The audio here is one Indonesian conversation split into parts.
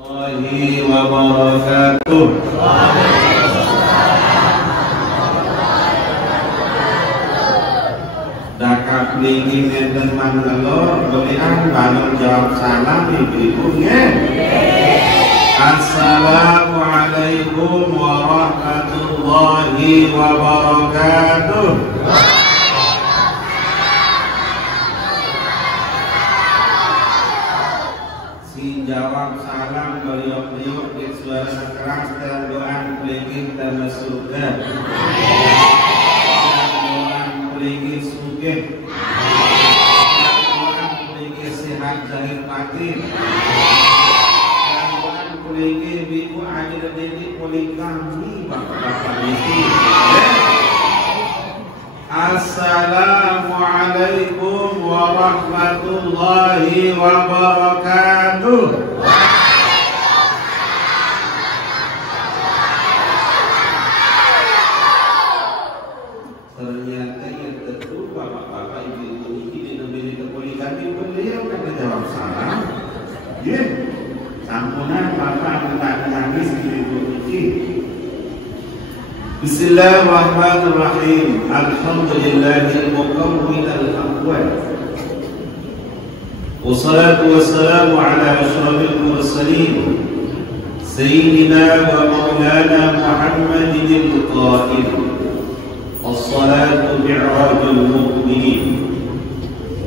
Warahmatullahi wabarakatuh. Dakap lingin enten mangalor belian balon jawab salam ibu-ibu nge. Assalamualaikum warahmatullahi wabarakatuh. Si jawab salam beliau-beliau di suara keras dan doa pelingin tanah surga. Doa pelingin sugih. Doa pelingin sehat zahir batin. Doa pelingin ibu adil dedik poling kami bapak-bapak ini. Assalamualaikum warahmatullahi wabarakatuh. Ternyata yang tentu bapak-bapak ibu-ibu ini dinominasi kepolisian beliau kan jawab salam. Ya, sampunan bapak minta nangis ibu-ibu ini. Bismillahirrahmanirrahim. Alhamdulillahil muqawwinal awwal. Wassalatu wassalamu ala asyrafil mursalin Sayyidina wa maulana Muhammadin al-qa'id as-salatu bi'rajul mu'minin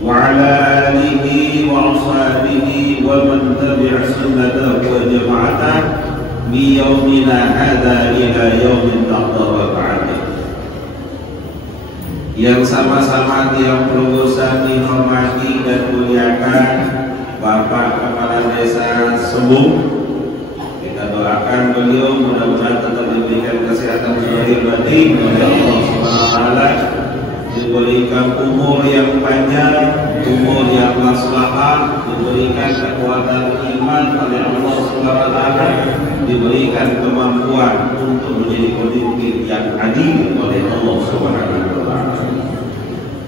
wa ala alihi wa ashabihi wa man tabi'a sunnatahu wa jama'atahu bi yaumina hadza ila yaumin taqwa ba'da. Yang sama-sama tiang perusahaan dihormati dan muliakan Bapak Kepala Desa Sembung. Kita doakan beliau mudah-mudahan tetap diberikan kesehatan zahir batin oleh Allah Subhanahu wa taala, diberikan umur yang panjang, umur yang maslahah, diberikan kekuatan iman oleh Allah Subhanahu wa taala, diberikan kemampuan untuk menjadi pemimpin yang adil oleh Allah Subhanahu wa taala.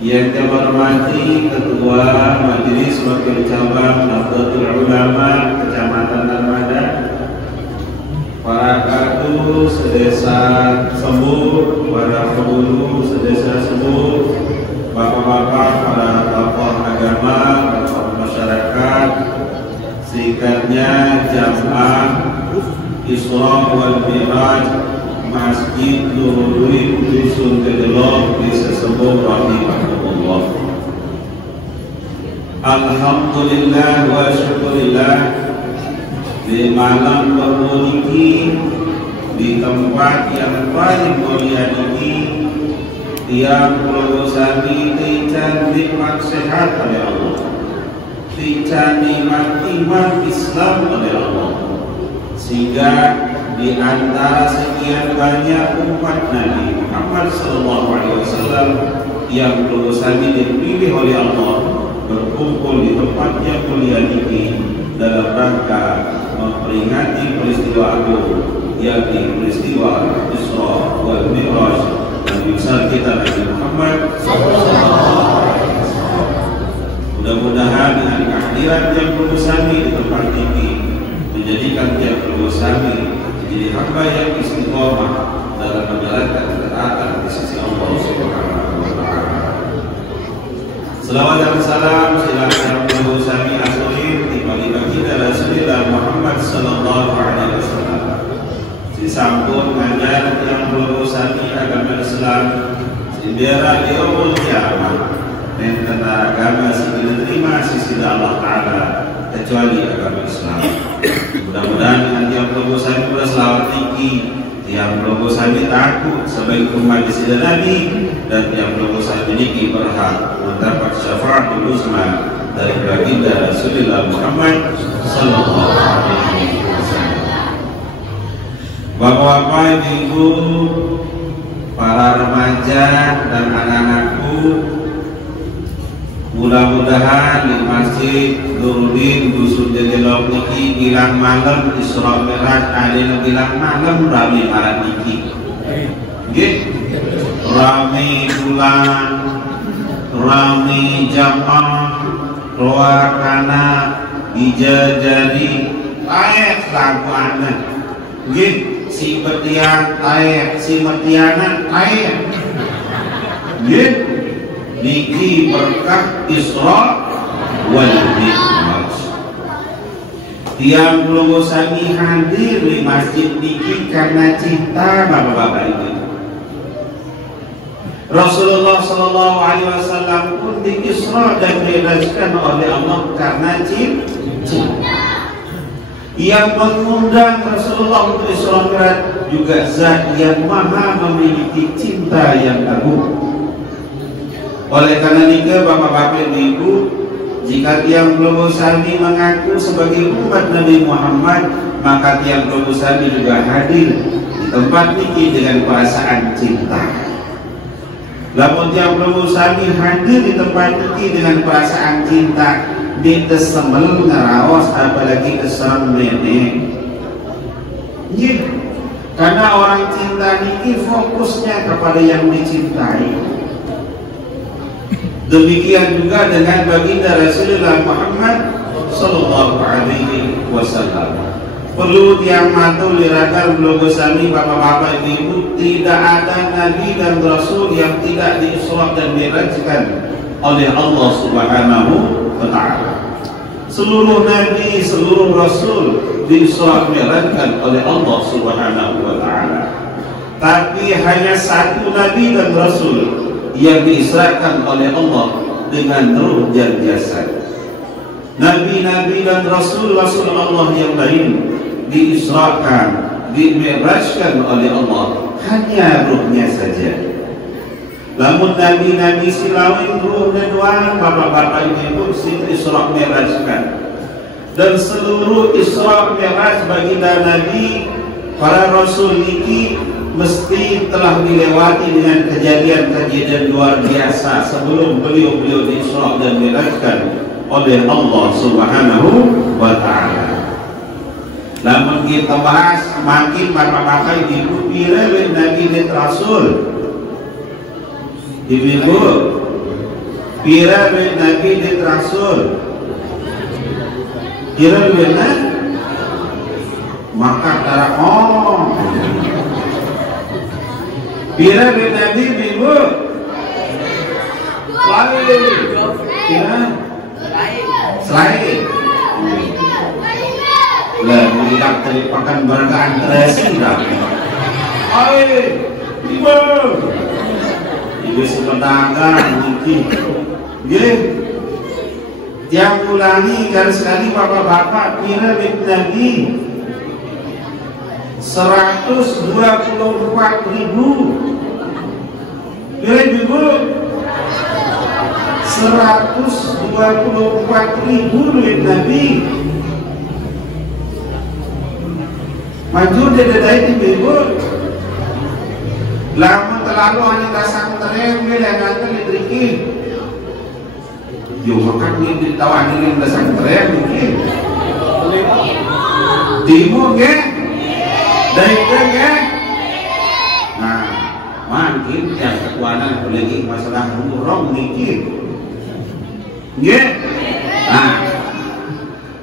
Yang saya hormati Ketua Majelis Wakil Cabang Nahdlatul Ulama Kecamatan Narmada, para kadu sedesa Sembur, para pengulu sedesa Sembur, bapak-bapak, para tokoh agama, tokoh masyarakat, singkatnya jamaah Isra wal Mi'raj Masjid Nurul Dusun Kedelok Desa Sembur rahimahullah. Alhamdulillah wa syukurillah, di malam bermuliki di tempat yang paling mulia ini tiang Pulau Sami dican nikmat sehat oleh Allah, dican nikmat iman Islam oleh Allah, sehingga di antara sekian banyak umat Nabi Muhammad SAW yang Pulau Sami dipilih oleh Allah berkumpul di tempat yang mulia ini dalam rangka memperingati peristiwa agung, yakni peristiwa Isra wal Mi'raj Nabi besar kita Nabi Muhammad SAW. Mudah-mudahan dengan kehadiran yang Pulau Sami di tempat ini menjadikan yang Pulau Sami menjadi hamba yang istiqomah dalam menjalankan ketaatan di sisi Allah Subhanahu wa taala. Selawat dan salam silahkan Pulau Sami As-Sohib di baginda Rasulullah Muhammad sallallahu alaihi wasallam. Disambut ngajar yang Pulau Sami agama Islam sindera yaumul kiamat dan tentang agama sing diterima sisi Allah Ta'ala kecuali agama Islam. Mudah-mudahan dengan tiang Pulau Sami berselawat tinggi, tiang Pulau Sami takut sebagai umat disini Nabi, dan tiang Pulau Sami ini berhak mendapat syafaatul uzma dari baginda Rasulullah Muhammad sallallahu alaihi wasallam. Bapak-bapak, ibu, para remaja dan anak-anakku, mudah-mudahan di Masjid Nurul Dusun Kedelok niki gilang malam Isra Mi'raj ada gilang malam rame malam niki. Nggih. Rame bulan, rame jamaah, roakana, dijajari taek lagu anak nggih si petian taek si metiana taek nggih niki berkah Isra wal Mi'raj. Tiang kula sami hadir di masjid niki karena cinta bapak-bapak ibu. Rasulullah Shallallahu Alaihi Wasallam pun di Isra dan Mi'rajkan oleh Allah karena cinta. Yang mengundang Rasulullah untuk Isra Mi'raj juga zat yang maha memiliki cinta yang agung. Oleh karena itu bapak-bapak ibu, jika tiang Pulau Sami mengaku sebagai umat Nabi Muhammad, maka tiang Pulau Sami juga hadir di tempat ini dengan perasaan cinta. Lamun tiang Pulau Sami hadir di tempat ini dengan perasaan cinta, di tesemel ngaraos apalagi keserem nenek. Karena orang cinta ini fokusnya kepada yang dicintai. Demikian juga dengan baginda Rasulullah Muhammad Sallallahu Alaihi Wasallam. Perlu tiang matul lirakan Pulau Sami bapak-bapak ibu, tidak ada nabi dan rasul yang tidak diisra dan mi'rajkan oleh Allah Subhanahu wa Ta'ala. Seluruh nabi, seluruh rasul diisra mi'rajkan oleh Allah Subhanahu wa Ta'ala. Tapi hanya satu nabi dan rasul yang diisrakan oleh Allah dengan ruh dan jasad. Nabi-nabi dan rasul-rasul Allah yang lain diisrakan, dimi'rajkan oleh Allah hanya ruhnya saja. Namun nabi-nabi silawin ruhnya doang bapak-bapak ibu sing isra mi'rajkan. Dan seluruh isra mi'raj baginda nabi para rasul niki mesti telah dilewati dengan kejadian-kejadian luar biasa sebelum beliau diisra dan mi'rajkan oleh Allah Subhanahu wa Ta'ala. Namun kita bahas makin bapak-bapak ibu pira nabi dan rasul. Ibu pira nabi dan rasul. Pira benar maka darah pira bin nabi ibu selain lah bilang teripakan beragaan terasi dah ibu sepedagang mungkin tiang ulangi garis sekali bapak-bapak pira bin nabi 124.000 pira ibu 124.000 duit nabi maju dedai ibu lama terlalu hanya dasar tereng dan nanti litriki yo makan ini ditawani yang dasar tereng mungkin timu ke dari ke nah mungkin yang kekuatan lagi masalah umroh mungkin nah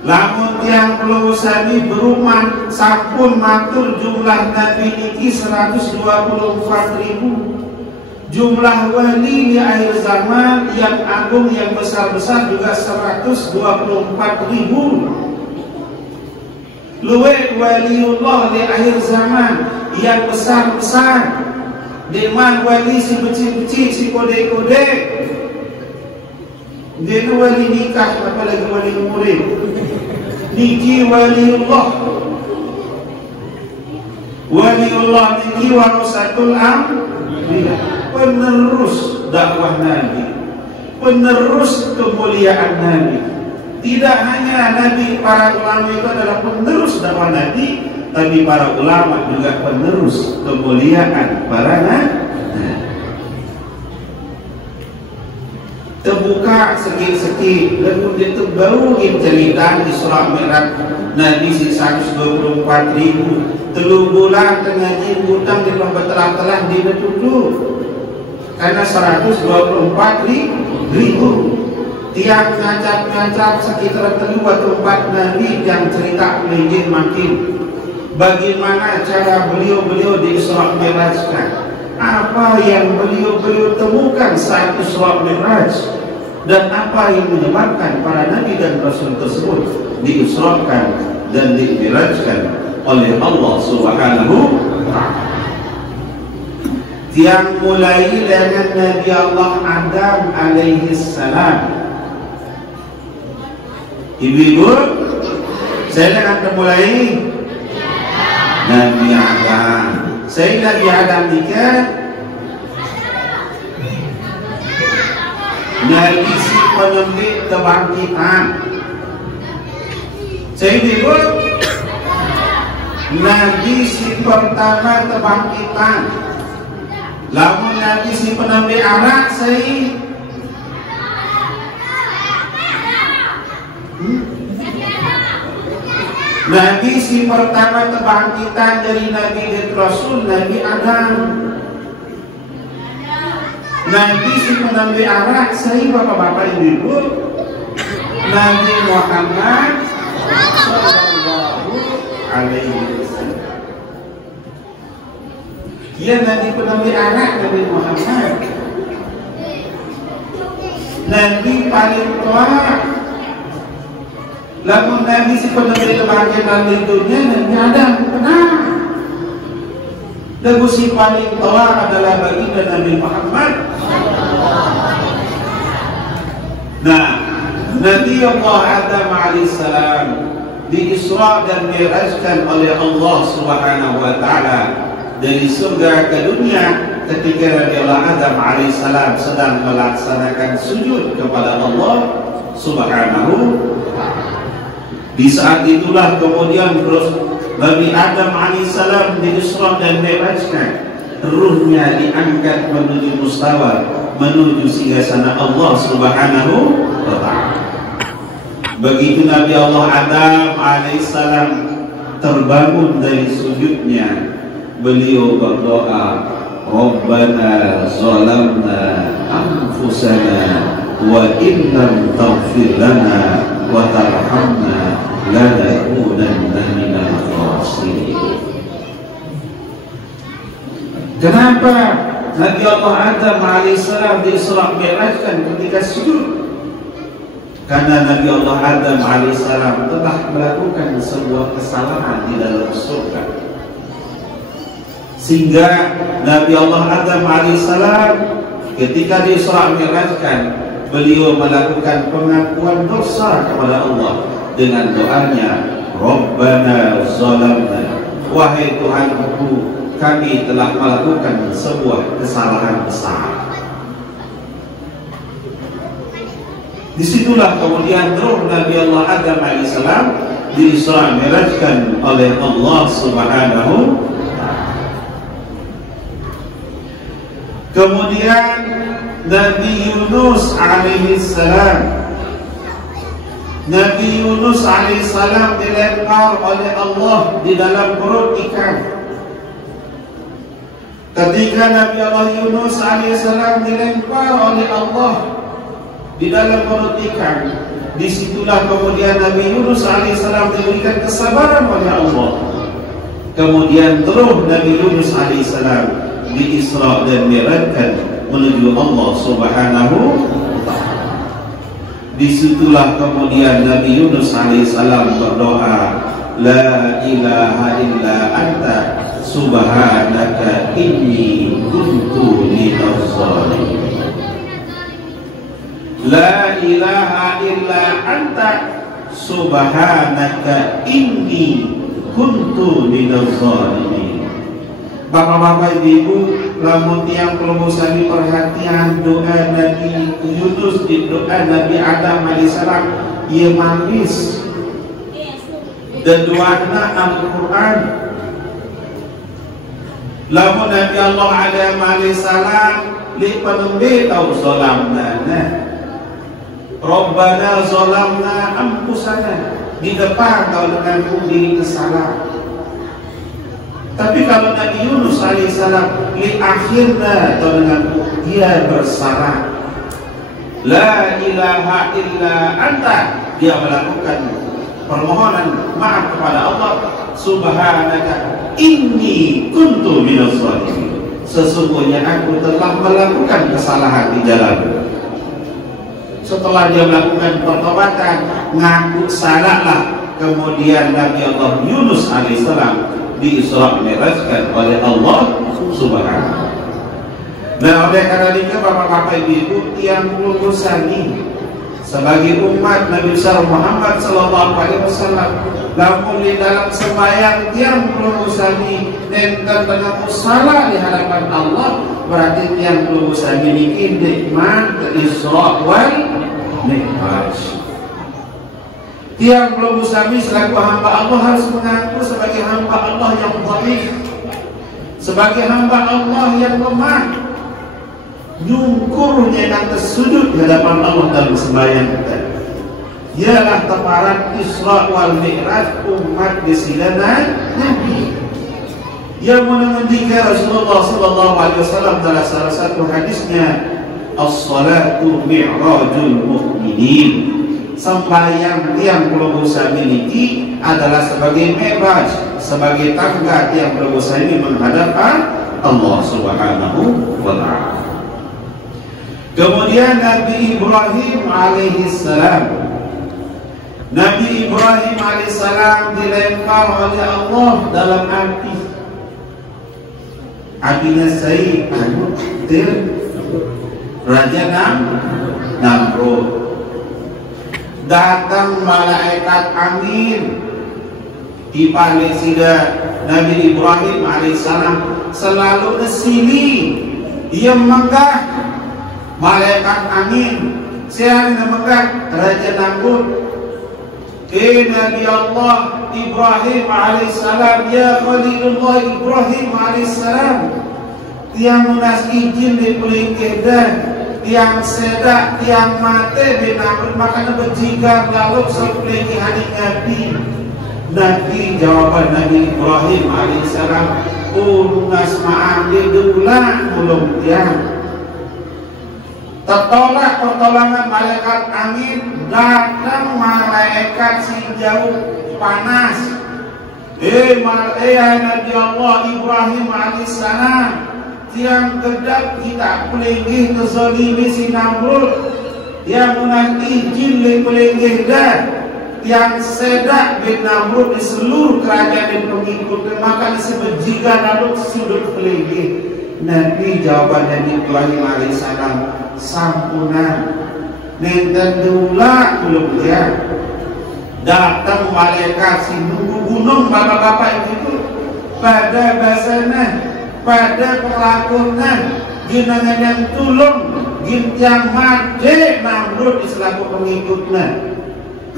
lamun tiang Pulau Sami berumah sampun matur jumlah nabi niki 124.000, jumlah wali di akhir zaman yang agung yang besar-besar juga 124.000. Luwe waliullah di akhir zaman yang besar-besar dengan wali si becik-becik si kode-kode dia wali nikah apalagi wali murid niki waliullah niki warasatul anbiya, penerus dakwah Nabi, penerus kemuliaan Nabi. Tidak hanya Nabi, para ulama itu adalah penerus dakwah Nabi, tapi para ulama juga penerus kemuliaan para Nabi. Terbuka sikit-sikit lalu dia terbauin cerita Isra Mi'raj Nabi 124.000 telur bulan tengah jin hutang di telah di dulu karena 124.000 tiang ngacap-ngacap sekitar kedua tempat Nabi yang cerita legend makin. Bagaimana cara beliau di-Isra Mi'rajkan? Apa yang beliau temukan saat Isra Mi'raj? Dan apa yang menyebabkan para Nabi dan Rasul tersebut di-Isra'kan dan di-Mi'rajkan oleh Allah Subhanahu wa ta'ala. Yang mulai dengan Nabi Allah Adam alaihi salam. Ibu-ibu, saya akan mulai Nabi Adam. Saya Nabi Adam nikah Nabi si penyembih kebangkitan. Saya ibu Nabi si pertama kebangkitan. Lalu Nabi si penyembih arak saya Nabi si pertama kebangkitan dari Nabi dan Rasul Nabi Adam. Nabi si penyembih arak saya bapak-bapak ibu Nabi Muhammad Sallallahu Alaihi Wasallam. Dia Nabi penyembih arak Nabi Muhammad. Nabi paling tua. Lalu Nabi si penyembih kebangkitan di dunia Nabi Adam benar. Lagu si paling tua adalah baginda Nabi Muhammad. Nah, Nabi Allah Adam alaihissalam di-Isra dan Mi'rajkan oleh Allah Subhanahu wa ta'ala dari surga ke dunia ketika Nabi Allah Adam alaihissalam sedang melaksanakan sujud kepada Allah Subhanahu wa ta'ala. Di saat itulah kemudian terus Nabi Adam alaihissalam di-Isra dan Mi'rajkan, ruhnya diangkat menuju mustawa, menuju singgasana Allah Subhanahu wa ta'ala. Begitu Nabi Allah Adam alaihissalam terbangun dari sujudnya, beliau berdoa, Rabbana zalamna anfusana wa illam taghfir lana wa tarhamna lanakunanna minal khasirin. Kenapa Nabi Allah Adam alaihissalam di-Isra Mi'rajkan ketika sujud? Karena Nabi Allah Adam alaihissalam telah melakukan sebuah kesalahan di dalam surga, sehingga Nabi Allah Adam alaihissalam ketika di-Isra Mi'rajkan beliau melakukan pengakuan dosa kepada Allah dengan doanya, Rabbana zalamna, wahai Tuhanku, kami telah melakukan sebuah kesalahan besar. Disitulah kemudian roh Nabi Allah Adam alaihissalam di-Isra Mi'rajkan oleh Allah Subhanahu wa ta'ala. Kemudian Nabi Yunus alaihissalam, Nabi Yunus alaihissalam dilempar oleh Allah di dalam perut ikan. Ketika Nabi Allah Yunus alaihissalam dilempar oleh Allah di dalam perut ikan, disitulah kemudian Nabi Yunus alaihissalam diberikan kesabaran oleh Allah. Kemudian terus Nabi Yunus alaihissalam di-Isra dan Mi'rajkan menuju Allah Subhanahu wa ta'ala. Disitulah kemudian Nabi Yunus alaihissalam berdoa, La ilaha illa anta subhanaka inni kuntu minaz zalimin. La ilaha illa anta subhanaka inni kuntu minaz zalimin. Bapak-bapak ibu, lamun tiang perlu sami perhatian doa Nabi Yunus di doa Nabi Adam alaihissalam, ia manis dan doanya Al-Quran. Lamun Nabi Allah Adam alaihissalam li penembe tau zalamna, Rabbana zalamna anfusana, di depan kalau dengan diri kesalahan. Tapi kalau Nabi Yunus alaihissalam li akhirna atau dengan dia bersalah, la ilaha illa anta, dia melakukan permohonan maaf kepada Allah, subhanaka inni kuntu minas shalihin, sesungguhnya aku telah melakukan kesalahan di jalan. Setelah dia melakukan pertobatan, ngaku salahlah, kemudian Nabi Allah Yunus alaihissalam di-Isra Mi'rajkan oleh Allah Subhanahu. Nah, oleh karena itu bapak-bapak ibu yang lulusan ini sebagai umat Nabi besar Muhammad sallallahu alaihi wasallam, namun di dalam sembahyang yang lulusan ini dan tengah salah di hadapan Allah, berarti yang lulusan ini nikmat Isra wal Mi'raj. Tiang belum musami selaku hamba Allah harus mengaku sebagai hamba Allah yang dhaif, sebagai hamba Allah yang lemah, nyungkurnya yang tersudut di hadapan Allah dalam sembahyang kita. Ialah temaran Isra wal Mi'raj umat desilanan Nabi yang mengendika Rasulullah sallallahu alaihi wasallam dalam salah satu hadisnya, as-salatu mi'rajul mu'minin, sembahyang yang perlu saya miliki adalah sebagai mi'raj, sebagai tangga yang perlu saya ini menghadap Allah Subhanahu wa ta'ala. Kemudian Nabi Ibrahim alaihissalam, Nabi Ibrahim alaihissalam dilempar oleh Allah dalam api. Apinya Sayyid Raja Namrud. Datang malaikat angin di balik sida Nabi Ibrahim alaihissalam selalu kesini, dia menggah malaikat angin, siapa menggah Raja Namrud. Nabi Allah Ibrahim alaihissalam, ya Khalilullah Ibrahim alaihissalam, tiang munas izin di pelingkedan, tiang sedak, tiang mate di Namrud, makanya berjigar lalu sepeliki hari Nabi. Nabi jawaban Nabi Ibrahim alaihissalam, unas ma'amil dulang belum tiang. Tertolak pertolongan malaikat angin, datang malaikat si jauh panas. Nabi Allah Ibrahim alaihissalam, tiang gedap kita pelingih kezalimi si Namrud, yang menang izin le pelingih dah, yang sedak bin Namrud di seluruh kerajaan dan pengikutnya, maka disebut jika Namrud sudut pelingih. Nabi jawaban Nabi Ibrahim alaihissalam, sampunan nenten dula belum dia. Datang malaikat si nunggu gunung bapak-bapak itu pada basana, pada perlakuan ginangan yang tulung ginjang mati Namrud selaku pengikutnya.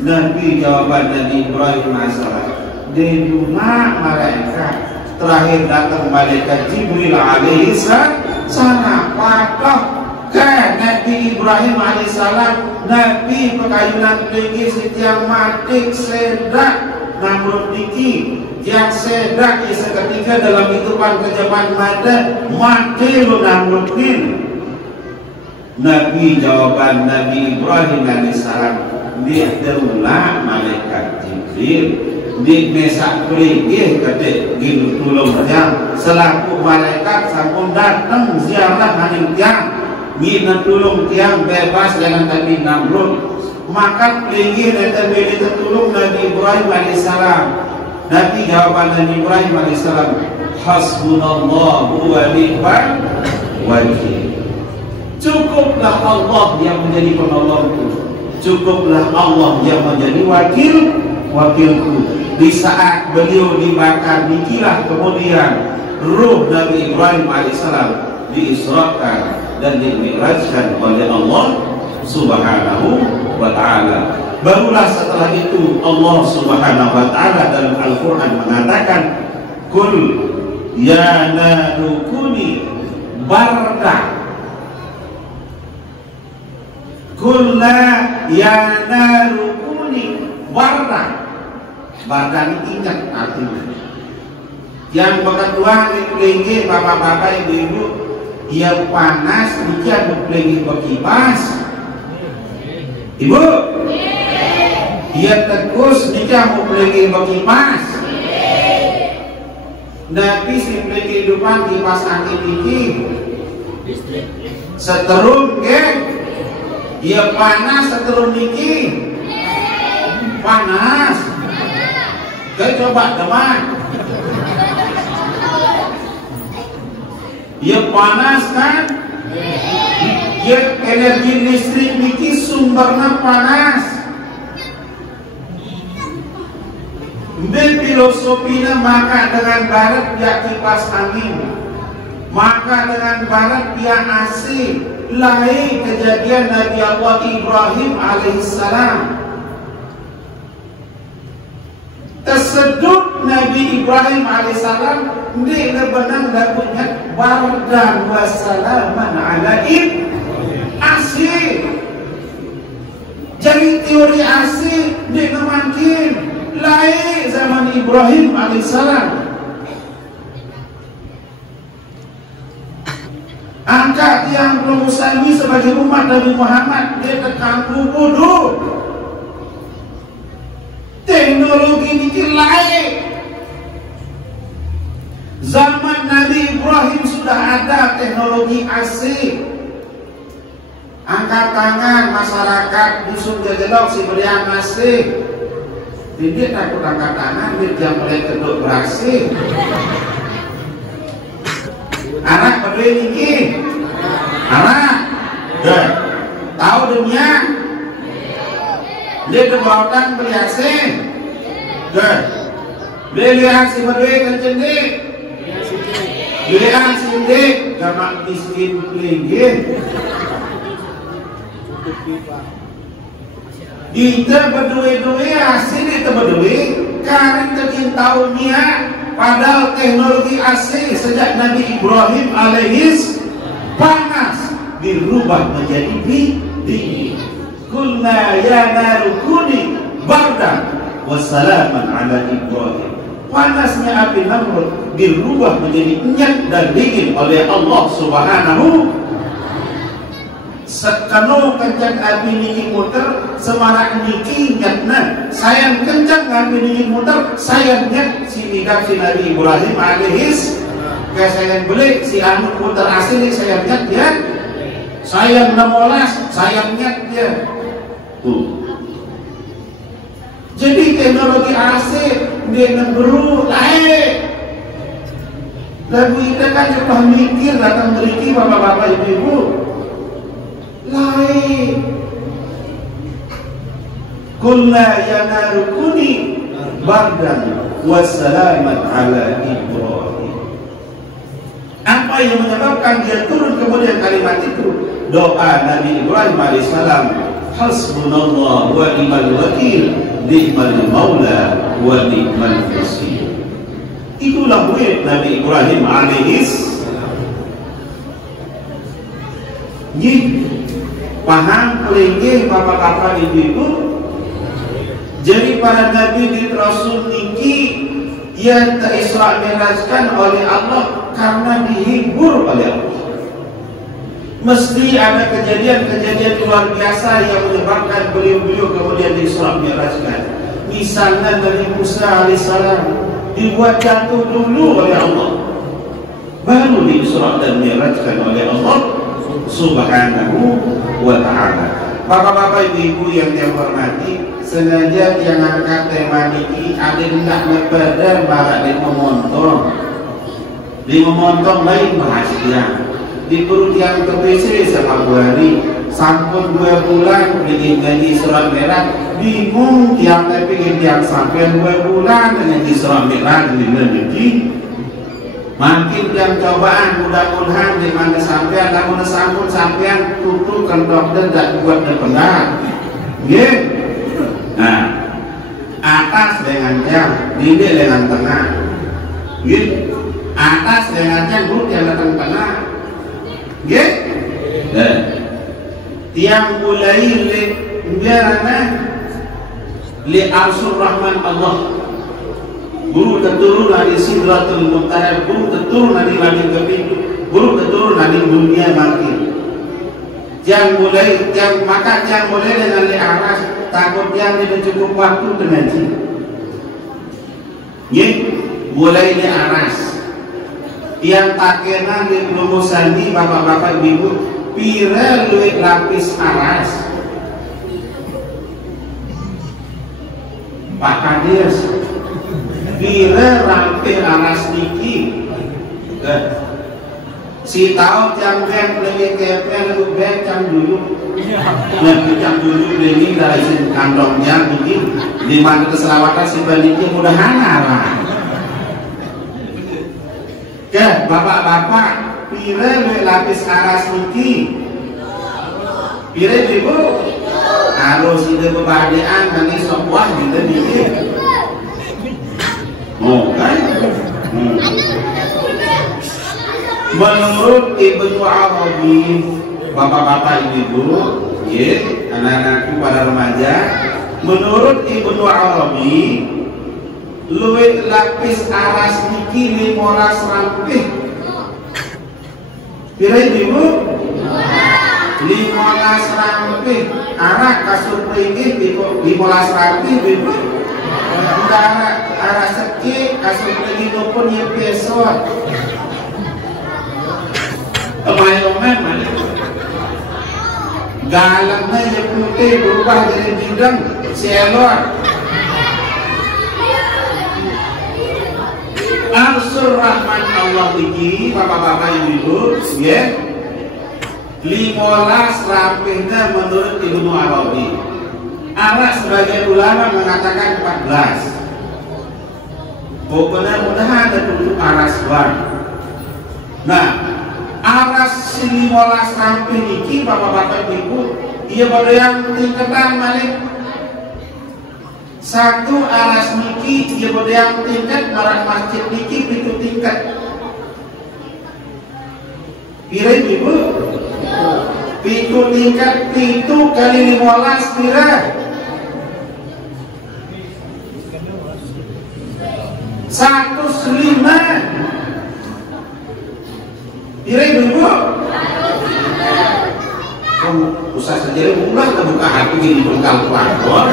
Nabi jawaban Nabi Ibrahim alaihissalam, di rumah malaikat terakhir datang malaikat Jibril alaihissalam, sana patah ke Nabi Ibrahim alaihissalam, Nabi pekayunan tinggi setiang mati sedak Namrud niki, yang sedak seketika dalam hidupan kejaman mada mati lu Namrud nin. Nabi jawaban Nabi Ibrahim alaihissalam, dia deula malaikat Jibril di mesak perigi kata gini tulung yang selaku malaikat sampun datang ziarah haning tiang gini tulung tiang bebas dengan Nabi Namrud, maka perigi dan beli tertulung Nabi Ibrahim alaihissalam. Nabi jawaban Nabi Ibrahim alaihissalam, hasbunallahu wa ni'mal wakil, cukuplah Allah yang menjadi penolongku, cukuplah Allah yang menjadi wakilku. Di saat beliau dibakar dikilah, kemudian ruh Nabi Ibrahim alaihissalam diisrakan dan dimi'rajkan oleh Allah Subhanahu wa ta'ala. Barulah setelah itu Allah Subhanahu wa ta'ala dalam Al-Quran mengatakan, kul ya narukuni barda, kul ya narukuni barda. Badan ingat artinya. Yang kedua dipelinggi bapak-bapak ibu-ibu, dia panas dia dipelinggi berkipas, Ibu? Ia tekus nikah mau pergi berkipas. Nabi simpel kehidupan kipas angin ini seterun geng. Ia panas seterun niki. Panas. Kau coba teman. Ia panas kan? Ia energi listrik niki sumbernya panas. Filosofinya maka dengan barat dia kipas angin, maka dengan barat dia AC. Lain kejadian Nabi Allah Ibrahim alaihissalam. Tersedut Nabi Ibrahim alaihissalam di lebanan dapatnya bardan wassalaman ala AC. Jadi teori AC di makin lain zaman Ibrahim alaihissalam. Angkat yang Muslim sebagai umat Nabi Muhammad dia tekan bodoh. Teknologi ini lain. Zaman Nabi Ibrahim sudah ada teknologi AC. Angkat tangan masyarakat dusun Jajelok si berian masih. Dia takut angkat tangan, dia jam mulai kedua beraksi. Anak berdua ini, anak, tahu dunia, dia kebautan beriasin, belian si berdua kenceng, belian si dik, karena miskin pelingin. Kita berdua-dua asing itu berdua karena kita tahu niat padahal teknologi asing sejak Nabi Ibrahim alaihis panas dirubah menjadi dingin. Kulna ya narukuni bardan wassalaman ala Ibrahim. Panasnya api Namrud dirubah menjadi nyat dan dingin oleh Allah Subhanahu. Sekanu kencang api niki muter semarak niki nyatna sayang kencang api niki muter sayang nyat si nikah si Nabi Ibrahim alaihis kayak sayang beli si anu muter asli sayang nyat dia sayang 16 sayang nyat dia jadi teknologi asli dia ngeberu lain lagu itu kan kita mikir datang beriki bapak-bapak ibu-ibu lain. Kulna ya narukuni bardan wassalaman ala Ibrahim. Apa yang menyebabkan dia turun kemudian kalimat itu? Doa Nabi Ibrahim alaihissalam, hasbunallah wa ni'mal wakil, ni'mal maula wa ni'mal nasir. Itulah murid Nabi Ibrahim alaihis. Paham kelingih bapak-bapak ibu-ibu. Jadi para nabi di Rasul niki yang terisra mirajkan oleh Allah karena dihibur oleh Allah. Mesti ada kejadian-kejadian luar biasa yang menyebabkan beliau-beliau kemudian diisra mirajkan. Misalnya Nabi Musa alaihissalam dibuat jatuh dulu oleh Allah, baru diisra dan mirajkan oleh Allah Subhanahu wa ta'ala. Bapak-bapak ibu-ibu yang saya hormati, sengaja yang angkat tema ini ada tidak berpada barat di memontong lain bahagia di perut yang terpesi sama hari sampun 2 bulan bikin gaji surat merah bingung tiap tapi tiap sampai 2 bulan dengan surat merah di negeri. Makin yang cobaan mudah-mudahan di mana sampean namun sambut sampean tutup kentong dan tak buat depan. Nggih. Nah, atas dengan jam, didik dengan tengah. Nggih. Atas dengan jam, buruk yang datang tengah. Nggih. Dan tiang mulai biarana li arsur rahman Allah. Guru terturun dari Sidratul Muntaha, guru terturun dari langit kepintu, guru terturun dari dunia makin. Jangan boleh dengan li aras, takut yang tidak cukup waktu dengan ji. Mulai li aras. Yang tak kena di lumusan bapak-bapak ibu, pira luwih lapis aras. Pak Kades, pira rampil aras niki. Si tahu jam ben lagi kepen lu ben jam dulu. Nah, jam dulu ini dari kantongnya niki di mana keselamatan si niki mudahan lah. Ya, bapak-bapak, pira luwih lapis aras niki. Pira ibu? Kalau sudah bebadean nanti sebuah gitu niki. Oh kan? Menurut Ibnu Arabi, bapak-bapak ibu, ya, anak-anakku para remaja, menurut Ibnu Arabi, luwih lapis aras niki 15 rampih. Pira ibu? 15 rampih. Arak kasur pringgih 15 rampih ibu. Arah seki kasur pringgih pun yang besok. Omen mana? Galangnya yang putih berubah jadi bidang selor. Arsur Rahman Allah ini bapak-bapak ibu, ya, 15 rapihnya menurut Ibnu Arabi. Aras sebagian ulama mengatakan 14. Pokoknya mudahan ada untuk aras bar. Nah, aras 15 rampih niki bapak-bapak ibu, dia pada yang tingkatan malik. Satu aras niki dia pada yang tingkat marah masjid niki itu tingkat. Pira ibu? Itu tingkat itu kali 15 pira? 105. Pira ibu? Usah sendiri mulai terbuka hati ini berkalkulator.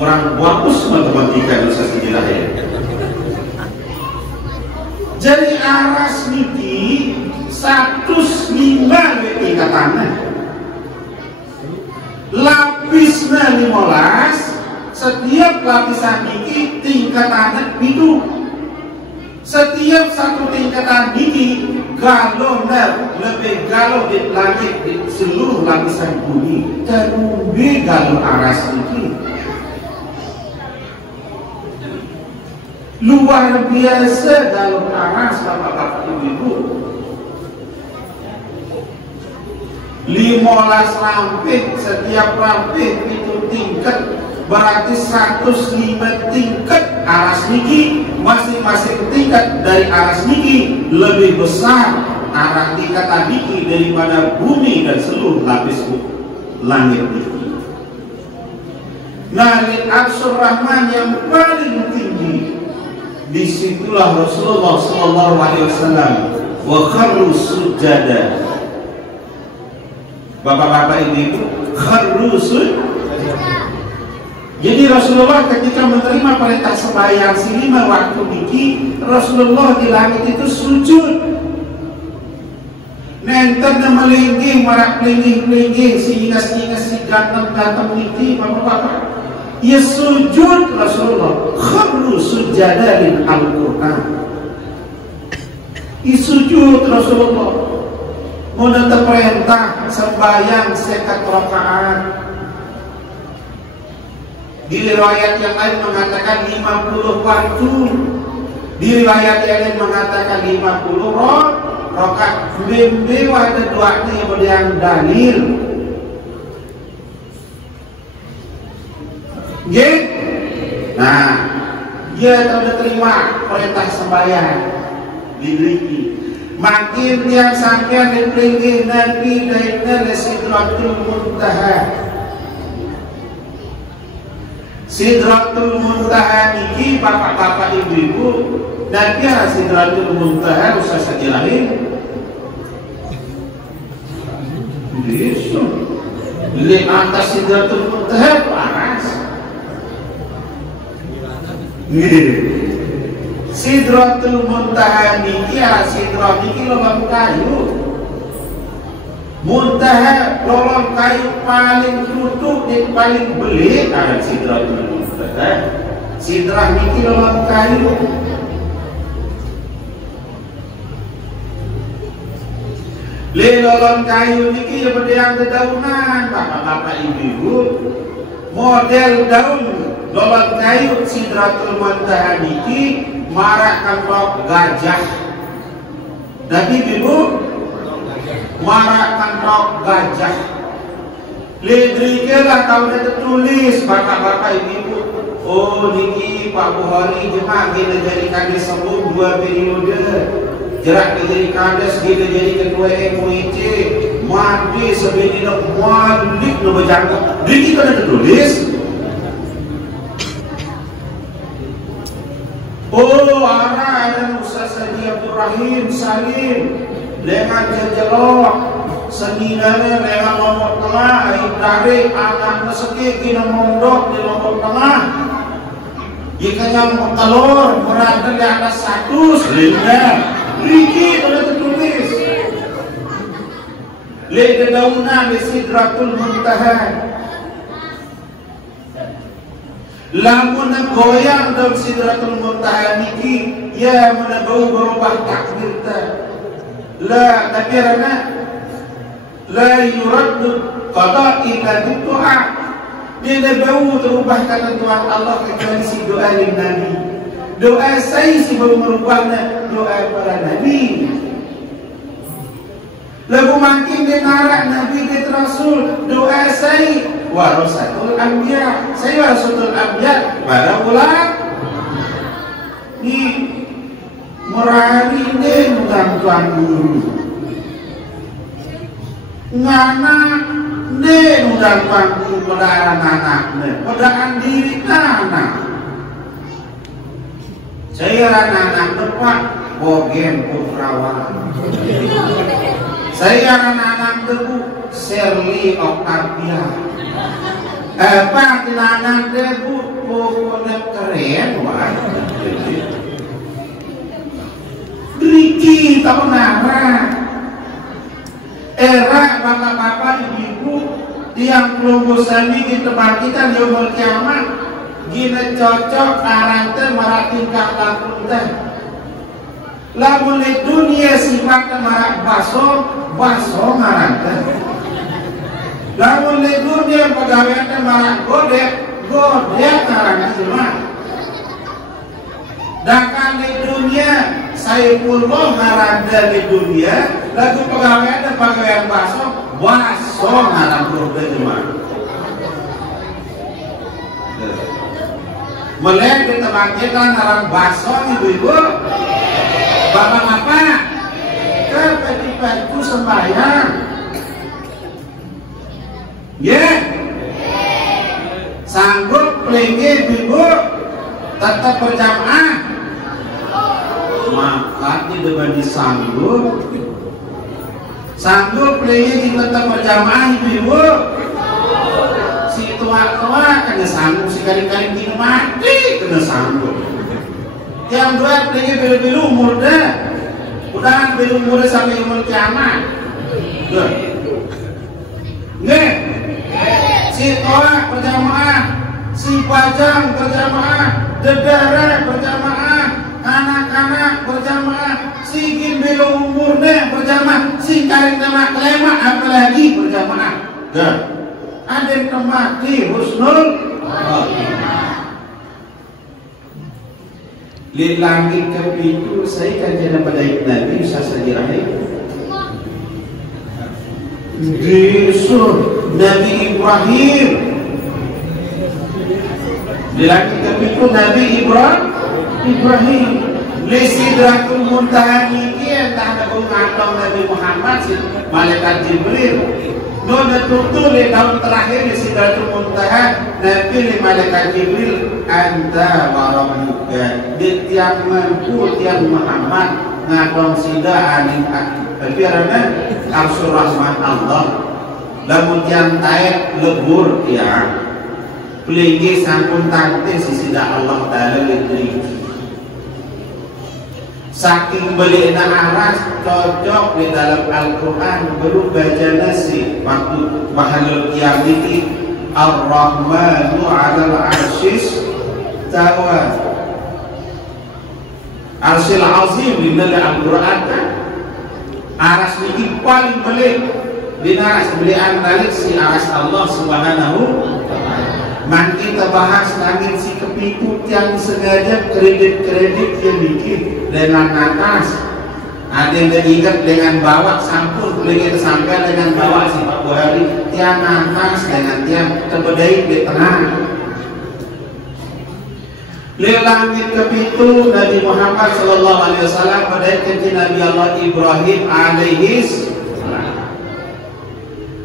Kurang bagus matematika usah sendiri ya. Jadi aras niki 105 tingkatannya. Lapisnya 15. Setiap lapisan niki tingkatannya itu. Setiap satu tingkatan ini galonnya lebih galau di langit di seluruh lapisan bumi dan lebih galau aras ini. Luar biasa galau aras bapak-bapak ibu. 15 rampih, setiap rampih itu tingkat berarti 105 tingkat aras niki. Masing-masing tingkat dari aras niki lebih besar arah tingkatan niki daripada bumi dan seluruh lapis langit niki. Dari Arsur Rahman yang paling tinggi, disitulah Rasulullah SAW wa kharru sujada. Bapak-bapak ibu, kharru sujada. Jadi Rasulullah ketika menerima perintah sembahyang 5 waktu niki, Rasulullah di langit itu sujud. Nenten melinggih, marak melinggih sehingga si ganteng niki, bapak-bapak. Ya sujud Rasulullah, kharru sujada lil Al-Quran. Sujud Rasulullah. Mendapat perintah sembahyang 1 rakaat. Di riwayat yang lain mengatakan 50 waktu. Di riwayat yang lain mengatakan 50 rakaat. Bimbi ada doanya yang dalil. Gitu. Nah, dia telah terima perintah sembahyang diberi. Makin yang sampai diberi Nabi dari Sidratul Muntaha. Sidratul Muntaha niki bapak-bapak ibu-ibu dan dia Sidratul Muntaha usah saja lain Di atas Sidratul Muntaha paras. Sidratul Muntaha niki sidrah niki logam kayu. Muntaha lolong kayu paling tutup dan paling belit ada Sidratul Muntaha. Sidrah niki lolong kayu. Lelolong kayu niki ya berdiang dedaunan bapak-bapak ibu-ibu. Model daun lolong kayu Sidratul Muntaha niki marakan rok gajah. Tapi ibu marakan rok gajah. Ledrikelah kau dah tertulis bapak-bapak ibu-ibu. Oh niki Pak Buhari jemaah kita jadikan disebut 2 periode. Jerak jadi kades kita jadi ketua MUIC mati sebini nak malik nak berjangka diri kita tertulis. Oh arah ada Ustaz Haji Abdul Rahim Salim dengan jejelok seninanya dengan nomor tengah dari anak neseki kena mondok di nomor tengah jika yang telur berada di atas 1 sehingga Riki sudah tertulis. Leda daunan di Sidratul Muntaha. Lamun goyang dalam Sidratul Muntaha niki, ya mana bau berubah takdir ta. La takdirana la yuraddu qada illa bidu'a. Dia bau terubah kata Tuhan Allah kecuali si doa Nabi. Doa saya sih baru merubahnya doa para nabi. Lagu makin dengarak nabi dan rasul doa saya warasatul anbiya. Saya warasatul anbiya para ulama. Ni merari den tuan guru. Ngana den tuan guru pada anak-anaknya, pada diri anak. Saya anak-anak tepat Bogen Pufrawan. Saya anak-anak tebu Serli Octavia. Pak anak tebu pokoknya keren wah. Riki tahu nama. Era bapak-bapak ibu tiang kelompok sami ditempatikan di umur kiamat. Gina cocok karante maratingkah lakun teh. Lamun di dunia sifatnya marak baso marante. Lamun di dunia pegawainya marak godek karangnya semua. Dakan di dunia Saifullah marante di dunia, lagu pegawainya pegawai baso marang godek semua. Melek di tempat kita narang baso ibu-ibu. Bapak apa? Kepetipanku sembahyang. Sanggup pelinggi ibu-ibu tetap berjamaah. Maka tidak disanggup. Sanggup pelinggi tetap berjamaah ibu-ibu. Si tua-tua kena sanggup, si kali-kali kini mati kena sanggup. Yang dua pelinggi bilu-bilu umur dah. Udahan bilu umur sampai umur kiamat. Nggak? Si tua berjamaah, si pajang berjamaah, dedara berjamaah, anak-anak berjamaah, si bilu umurnya berjamaah, si kali nama kelema apalagi berjamaah. Nggak? Ada yang temati husnul khotimah. Di langit kepitu saya kajian pada Nabi Sasadi Rahim. Di surah Nabi Ibrahim. Di langit kepitu Nabi Ibrahim. Di Sidratul Muntaha niki entah ada pengatong Nabi Muhammad malaikat Jibril. Nona tutul di tahun terakhir di Sidratul Muntaha Nabi li malaikat Jibril anta warabuka di tiang mampu tiang Muhammad ngadong sida aning firman Arsul Rahman Allah lamun yang taek lebur ya pelinggi sampun tante sisida Allah Ta'ala lebih saking beliina aras cocok di dalam Al-Quran baru baca nasi waktu mahalul qiyamah Ar-Rahmanu 'alal 'arsyis tawa Arsyil azim di dalam Al-Quran kan aras ini paling belik dinaras belian balik si aras Allah Subhanahu man kita bahas langit si kepikut yang sengaja kredit-kredit yang bikin dengan atas ada yang ingat dengan bawah sampun boleh sampai dengan bawah si Pak Buhari tiang atas dengan tiang terbedai di tengah langit kepitu Nabi Muhammad sallallahu alaihi wasallam pada ketika Nabi Allah Ibrahim alaihi salam.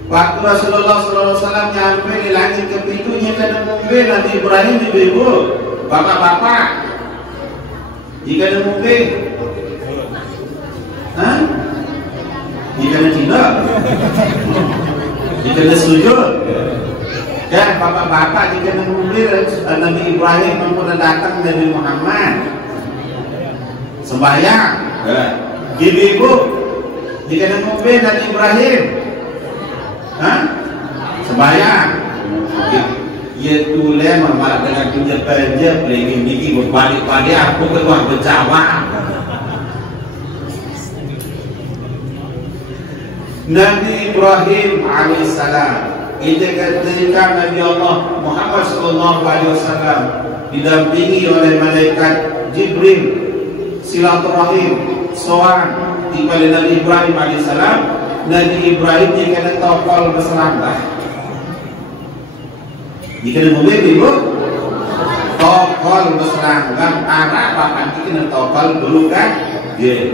Waktu Rasulullah sallallahu alaihi wasallam nyampe di langit kepitunya kada mumbe Nabi Ibrahim ibu bapak-bapak. Jika ada mumbe. Hah? Jika ada tidak. Jika ada sujud. Dan bapak-bapak jika mengulir Nabi Ibrahim mempunyai datang Nabi Muhammad sembahyang ibu jika mengulir Nabi Ibrahim sembahyang ia tulen memakai dengan kerja kerja pelingin gigi berbalik-balik aku keluar berjawab Nabi Ibrahim alaihissalam ketika Nabi Allah Muhammad sallallahu alaihi wasallam didampingi oleh malaikat Jibril silaturahim soan tiba Nabi Ibrahim alaihissalam Nabi Ibrahim dia kena topol berselambah jika dia mobil ibu topol berselambah anak bapak kena topol dulu kan dia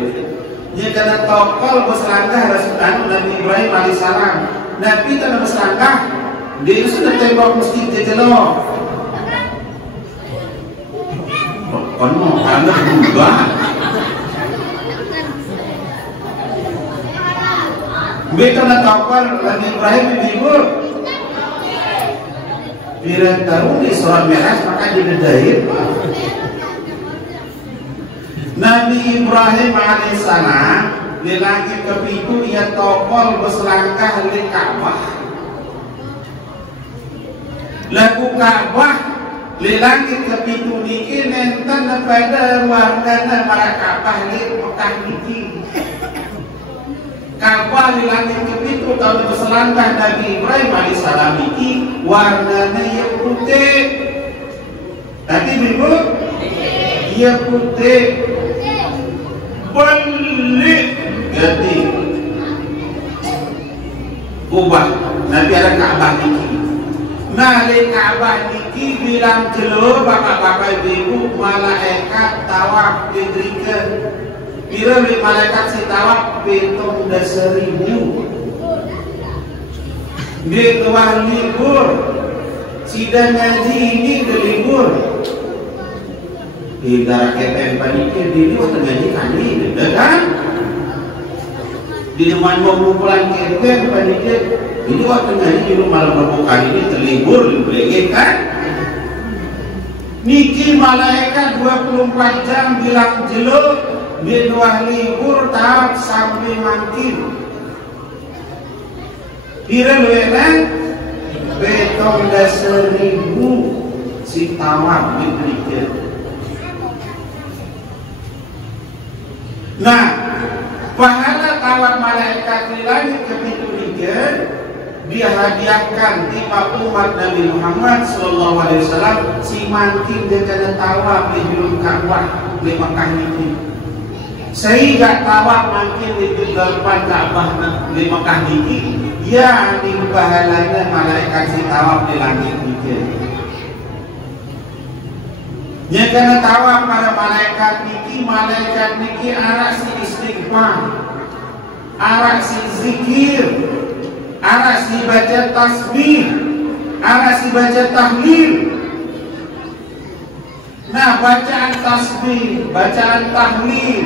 kena topol berselambah Nabi Ibrahim alaihissalam Nabi tanah berselangkah dia sudah tembak masjid jejelok penuh anak berubah mereka nak kapal Nabi Ibrahim ibu bila tahu di surat Mi'raj maka didedahir Nabi Ibrahim alaihissalam di langit kepitu ia topol berselangkah di Ka'bah lagu Ka'bah di langit kepitu niki nenten pada wargana para Ka'bah di Mekah niki Ka'bah di langit kepitu kalau berselangkah Nabi Ibrahim alaihissalam niki warnanya yang putih tadi ibu ia putih balik jadi ubah Nabi ada Ka'bah niki nah di Ka'bah niki bilang jelo bapak-bapak ibu malaikat tawaf diberikan bila malaikat si tawaf pitung dasar ribu di luar libur sidang ngaji ini ke libur di daerah KPM panikir di luar ngaji kami kan di rumah kumpulan KPM panikir ini waktu ngaji di rumah berbuka ini terlibur dibeli kan niki malaikat 24 jam bilang jelo di luar libur tahap sampai makin kira lueran betong dasar ribu si tawaf diberikan nah pahala tawaf malaikat di langit kepitu niken dia hadiahkan tiap umat Nabi Muhammad sallallahu alaihi wasallam si makin dia kena tawaf di Jurul Ka'bah di Mekah niki sehingga tawaf makin di depan Ka'bah di Mekah niki ya di pahalanya malaikat si tawaf di langit niki dia kena tawaf para malaikat niki arah si istighfar arah si zikir arah si baca tasbih arah si baca tahlil nah bacaan tasbih bacaan tahlil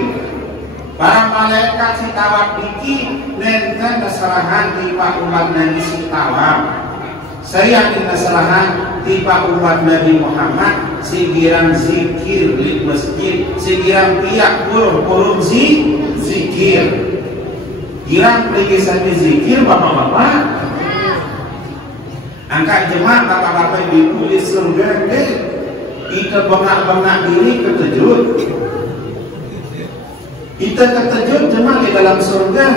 Para malaikat si tawab diki nenten nasarahan di pak umat Nabi si tawab. Saya di nasarahan di pak umat Nabi Muhammad si girang zikir di masjid, si girang tiap burung zikir. Girang pergi zikir bapak-bapak. Angkat jemaah bapak-bapak ibu di surga deh. Kita bengak-bengak diri keterjut. Kita keterjut jemaah di dalam surga.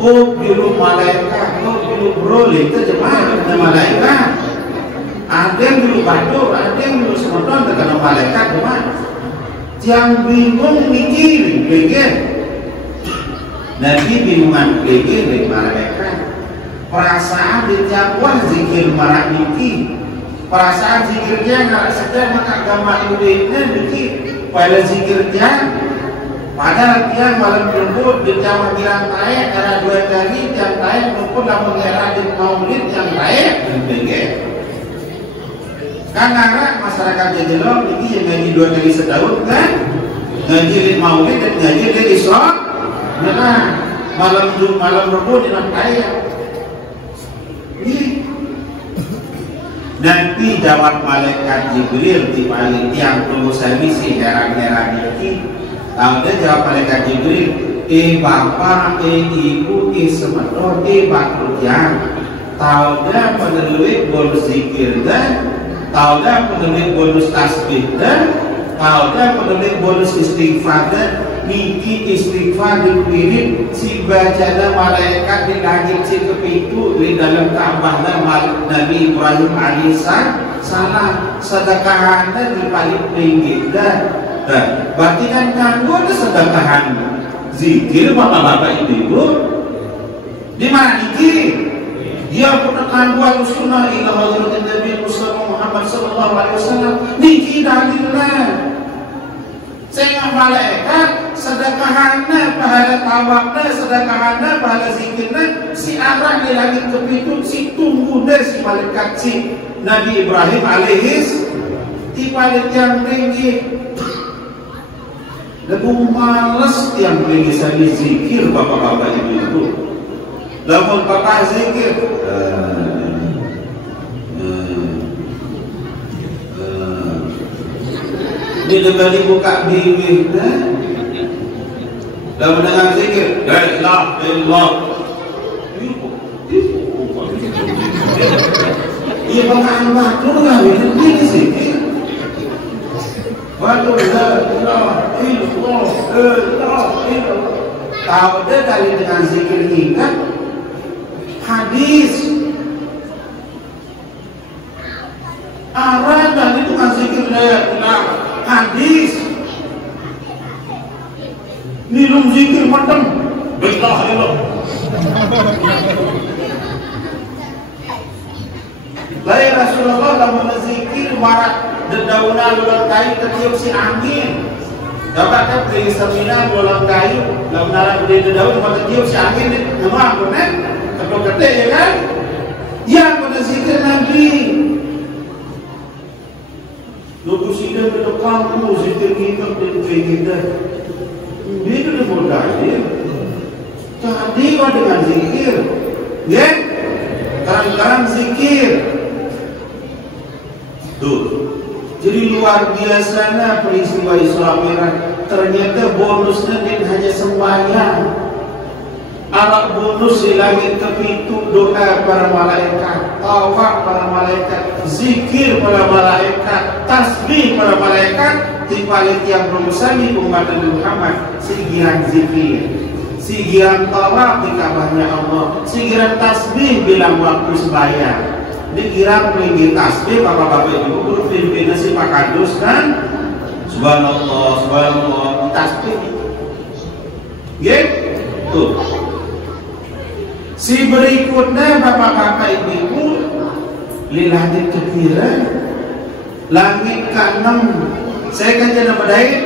Oh biru malaikat, oh biru broli, kita jemaah dengan malaikat. Ada yang biru batu, ada yang biru semedon dengan malaikat jemaah. Yang bingung mikir, begin. Nabi bingungan begin dari malaikat. Perasaan di tiap wah zikir marak niki. Perasaan zikirnya nggak sedar maka gambar udahnya niki. Pada zikirnya, padahal dia malam lembut di jam girang taek ada 2 kali jam taek maupun dalam mengira di maulid jam taek dan sebagainya. Kan karena masyarakat Jajelong ini yang ngaji 2 kali setahun kan, ngaji di maulid dan ngaji di isra. Nah, malam lembut di jam taek. Nanti jawab malaikat Jibril di balik yang perlu saya misi heran-heran ini. Tahu dia jawab malaikat Jibril, bapak, ibu, semedor, bakrujan. Tahu dia peneluit bonus zikir dan, tahu dia peneluit bonus tasbih dan, tahu dia peneluit bonus istighfar dan. Niki istighfar dipirit si bacana malaikat di langit si kepitu di dalam Ka'bah Nabi Ibrahim alaihissalam salah sedekahan di paling tinggi dan berarti kan kanggo ada sedekahan zikir bapak-bapak ibu di mana niki dia pun kanggo al-sunnah ila hadratin Nabi Muhammad sallallahu alaihi wasallam niki dalilnya. Saya malaikat sedekahana pahala tawabna sedekahana pahala zikirna si arah di langit kepitu si tunggu deh si malaikat si Nabi Ibrahim alaihis di paling yang tinggi lebih males yang tinggi sambil zikir bapak-bapak ibu-ibu lamun bapak zikir ini kembali buka bibir dan mendengar zikir la ilaha illallah iya banggaan waktu ngawin ini zikir waktu la ilaha illallah tahu dia dari dengan zikir ingat hadis arah dan itu kan zikir la ilaha hadis nilum zikir macam bismillah lai Rasulullah dalam zikir marat dedaunan lulang kayu ketiup si angin dapat beli seminar lulang kayu dalam nara beli dedaun maka ketiup si angin nama aku kan ketuk ketik ya kan yang pada zikir Nabi Lalu sidang kita kamu zikir kita dan kita itu dah mudah dia. Jadi kau dengan zikir, ya? Kadang-kadang zikir. Tuh. Jadi luar biasa peristiwa Isra Mi'raj. Ternyata bonusnya tidak hanya sembahyang. Alat bonus di langit kepitu doa para malaikat, tawaf para malaikat, zikir para malaikat, tasbih para malaikat, tipalit yang berusaha umat Nabi Muhammad, sigiran zikir, sigiran tawaf di Ka'bahnya Allah, sigiran tasbih bilang waktu sembahyang, dikira pergi tasbih bapak-bapak ibu guru pimpinnya si Pak Kadus kan, subhanallah, subhanallah, tasbih, gitu. Si berikutnya bapak-bapak ibu-ibu lilahnya kebira langit ke-6 saya kaji nama daik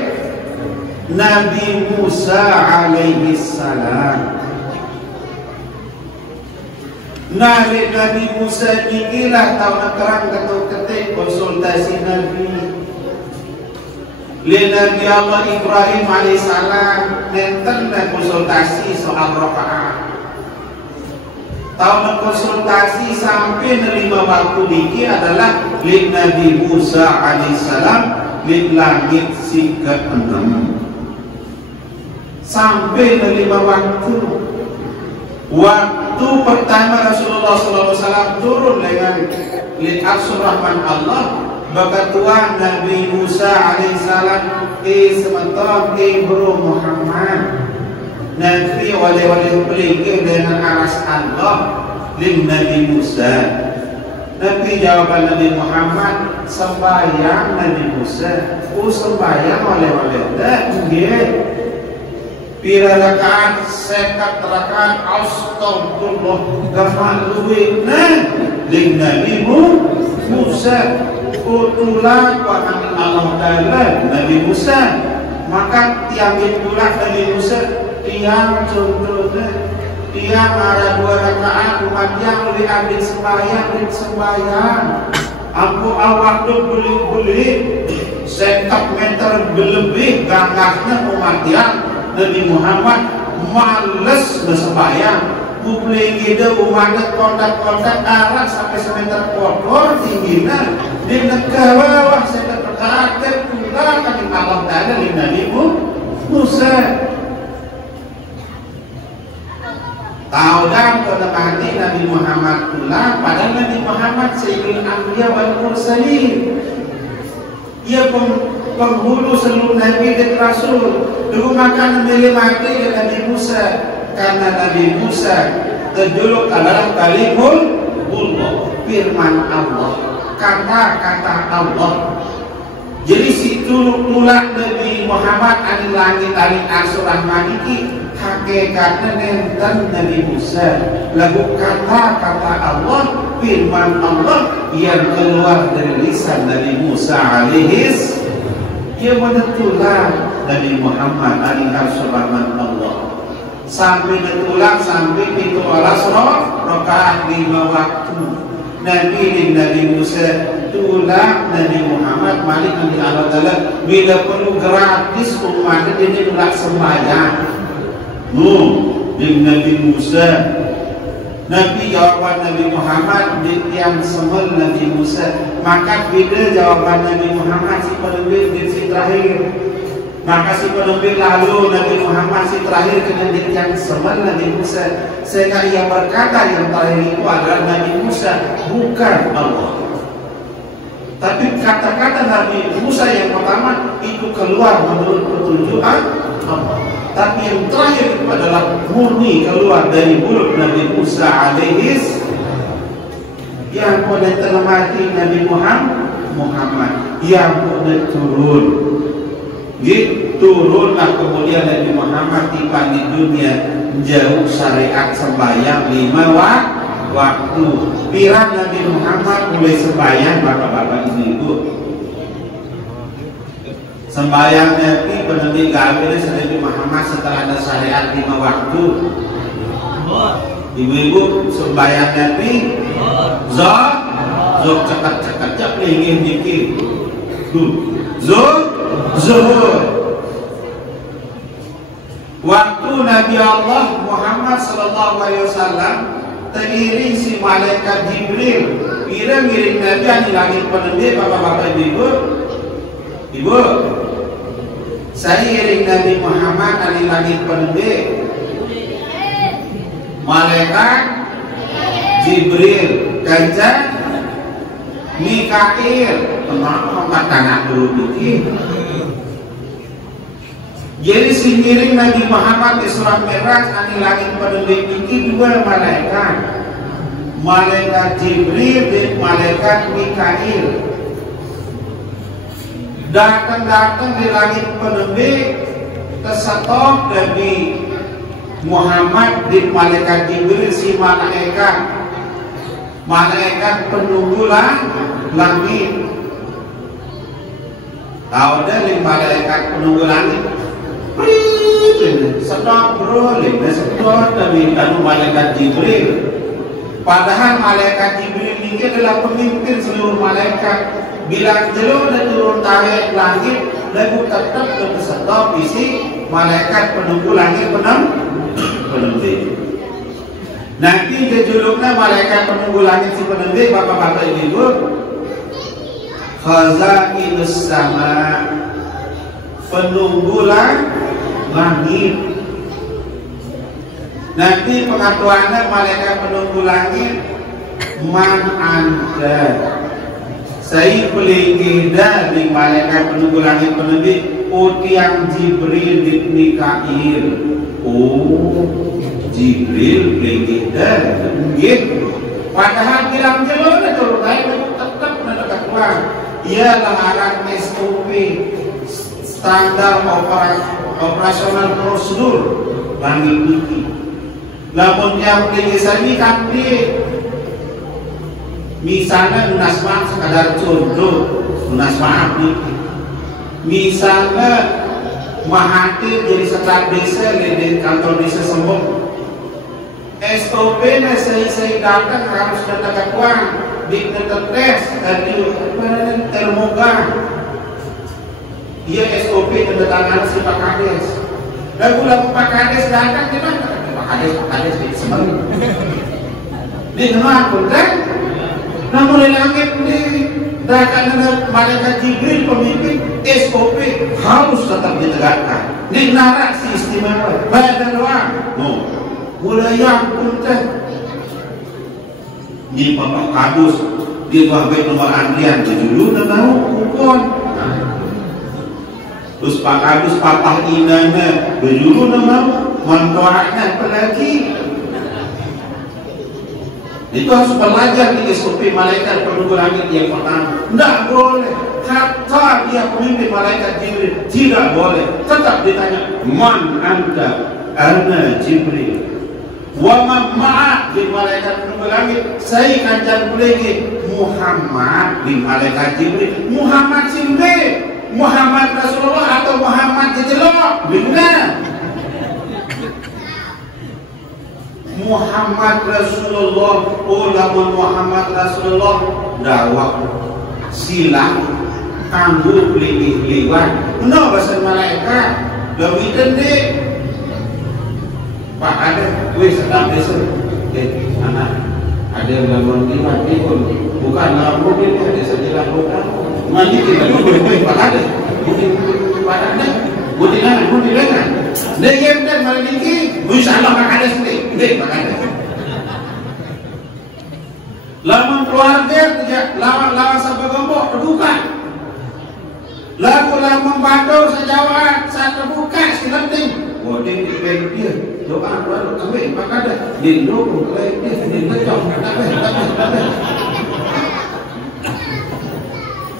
Nabi Musa alaihi salam. Nabi Musa inilah tahu terang ketuk ketik konsultasi Nabi Nabi Allah Ibrahim alaihissalam nenten konsultasi soal rakaat. Tahu konsultasi sampai 5 waktu niki adalah Nabi Musa alaihissalam langit si ke-6 sampai 5 waktu. Waktu pertama Rasulullah SAW turun dengan Arsy Rahman Allah, Bagatua Nabi Musa alaihissalam sementara bro Muhammad Nabi oleh pergi dengan aras Allah Nabi Musa. Nabi jawaban Nabi Muhammad sembahyang Nabi Musa. Sembahyang oleh dah dia pira rakaat sekat rakaat astagfirullah gamal luwih Nabi Musa. Utulah wahai Allah Ta'ala Nabi Musa, maka tiangin pula Nabi Musa tiang contohnya tiang ada 2 rakaat umat yang lebih ambil sembahyang aku awak tu beli sekat meter berlebih gagahnya umat yang Nabi Muhammad males bersembahyang. Publik kita umatnya kontak-kontak arah sampai semeter kotor tingginya di negara bawah saya terkait pula kami Allah Ta'ala di Nabi Musa. Tahu dah pada hati Nabi Muhammad pula, padahal Nabi Muhammad sayyidul anbiya wal mursalin. Ia penghulu seluruh Nabi dan Rasul. Dulu makan memilih mati dengan Nabi Musa. Karena Nabi Musa terjuluk adalah kalimullah, firman Allah, kata-kata Allah. Jadi si tulak Nabi Muhammad ani langit ani Arsy Rahman iki hakikatnya nenten Nabi Musa, lagu kata-kata Allah, firman Allah yang keluar dari lisan Nabi Musa alaihis. Ia menentulah Nabi Muhammad ani Arsy Rahman Allah. Sampai betulang sampai itu rakaat 5 waktu. Nabi Musa tulang Nabi Muhammad Malik Nabi Allah Ta'ala bila perlu gratis umatnya dia nolak sembahyang. Nabi Musa Nabi jawaban Nabi Muhammad yang semel Nabi Musa. Maka bila jawaban Nabi Muhammad si penulis di si terakhir, maka si penulis lalu Nabi Muhammad si terakhir kena yang semel Nabi Musa. Sehingga ia berkata yang terakhir itu adalah Nabi Musa, bukan Allah. Tapi kata-kata Nabi Musa yang pertama itu keluar menurut petunjuk Allah. Tapi yang terakhir itu adalah murni keluar dari mulut Nabi Musa alaihis, yang boleh telemati Nabi Muhammad yang boleh turun. Turunlah kemudian Nabi Muhammad tiba di dunia jauh syariat sembahyang 5 waktu. Bila Nabi Muhammad mulai sembahyang bapak-bapak ibu, sembahyang Nabi Nabi Gabriel Nabi Muhammad setelah ada syariat 5 waktu. Ibu-ibu sembahyang Nabi Zul cekat-cekat ingin dikit Zuhur. Waktu Nabi Allah Muhammad sallallahu alaihi wasallam teriring si malaikat Jibril ngiring Nabi di langit penerbit. Bapak-bapak ibu, saya iring Nabi Muhammad di langit penerbit. Malaikat Jibril ganjar Mikail tenang tanah dulu dikit. Jadi singiring Nabi Muhammad di surat Mi'raj ani langit penerbit ini 2 malaikat, malaikat Jibril dan malaikat Mikail datang di langit penerbit tersetop Nabi Muhammad di malaikat Jibril si malaikat penunggu langit. Tahu dari malaikat penunggu langit sedang beroleh sedang Nabi malaikat Jibril. Padahal malaikat Jibril ini adalah pemimpin seluruh malaikat. Bila jelo dan turun tarik langit lagu tetap berserta isi malaikat penunggu langit penembik. Nanti jejuluknya malaikat penunggu langit si penembik, bapak-bapak ibu, khazainus sama, penunggu langit. Nanti pengatuannya malaikat penunggu langit, man anda, saya pelinggi dari malaikat penunggu langit penembik, utiang Jibril di Mikail. Oh, Jibril pelinggi dari gitu. Padahal bilang jelur itu tetap mendekat keluar. Ialah arah SOP, standar operasional prosedur langit ini. Namun yang pelinggi sani kami misalnya lunas maaf sekadar contoh, lunas maaf nih. Misalnya Mahathir jadi sekretaris desa di kantor desa Sembong. SOP nya saya datang harus datang uang di tes dan di termoga. Dia SOP tanda tangan si Pak Kades. Lagu Pak Kades datang di mana? Pak Kades di Sembong. Di mana kontrak? Namun langit ini datang malaikat Jibril pemimpin SOP harus tetap ditegakkan. Ini narasi istimewa. Badan doang. Mulai yang punten di Bapak Kadus di Bapak nomor antrian dulu udah tahu kupon. Terus Pak Kadus Papa Inana dulu udah mau manfaatnya apalagi. Itu harus belajar di SOP malaikat penunggu langit yang pertama. Tidak boleh. Kata dia pemimpin malaikat Jibril tidak boleh. Tetap ditanya, man anta? Ana Jibril. Wa maaf di malaikat penunggu langit. Saya kancan pelagi Muhammad di malaikat Jibril. Muhammad Simbe, Muhammad Rasulullah atau Muhammad Jejelok. Benar. Muhammad Rasulullah, ulama Muhammad Rasulullah dakwah silang tangguh liwat. No bahasa malaikat demi dende. Pak ada, gue sedang desa. Anak ada yang lawan liwat pun bukan lawan ini ada saja lawan. Mandi kita dulu Pak ada, mungkin Pak ada, budi lengan. Dia dan maliki, insyaallah Pak ada sendiri. Lawan keluarga lawan sampai gembok terbuka. Lalu lawan bandor sejawat saat terbuka silenting. Boding di baik dia doa baru kami maka ada lindung baik dia dicocok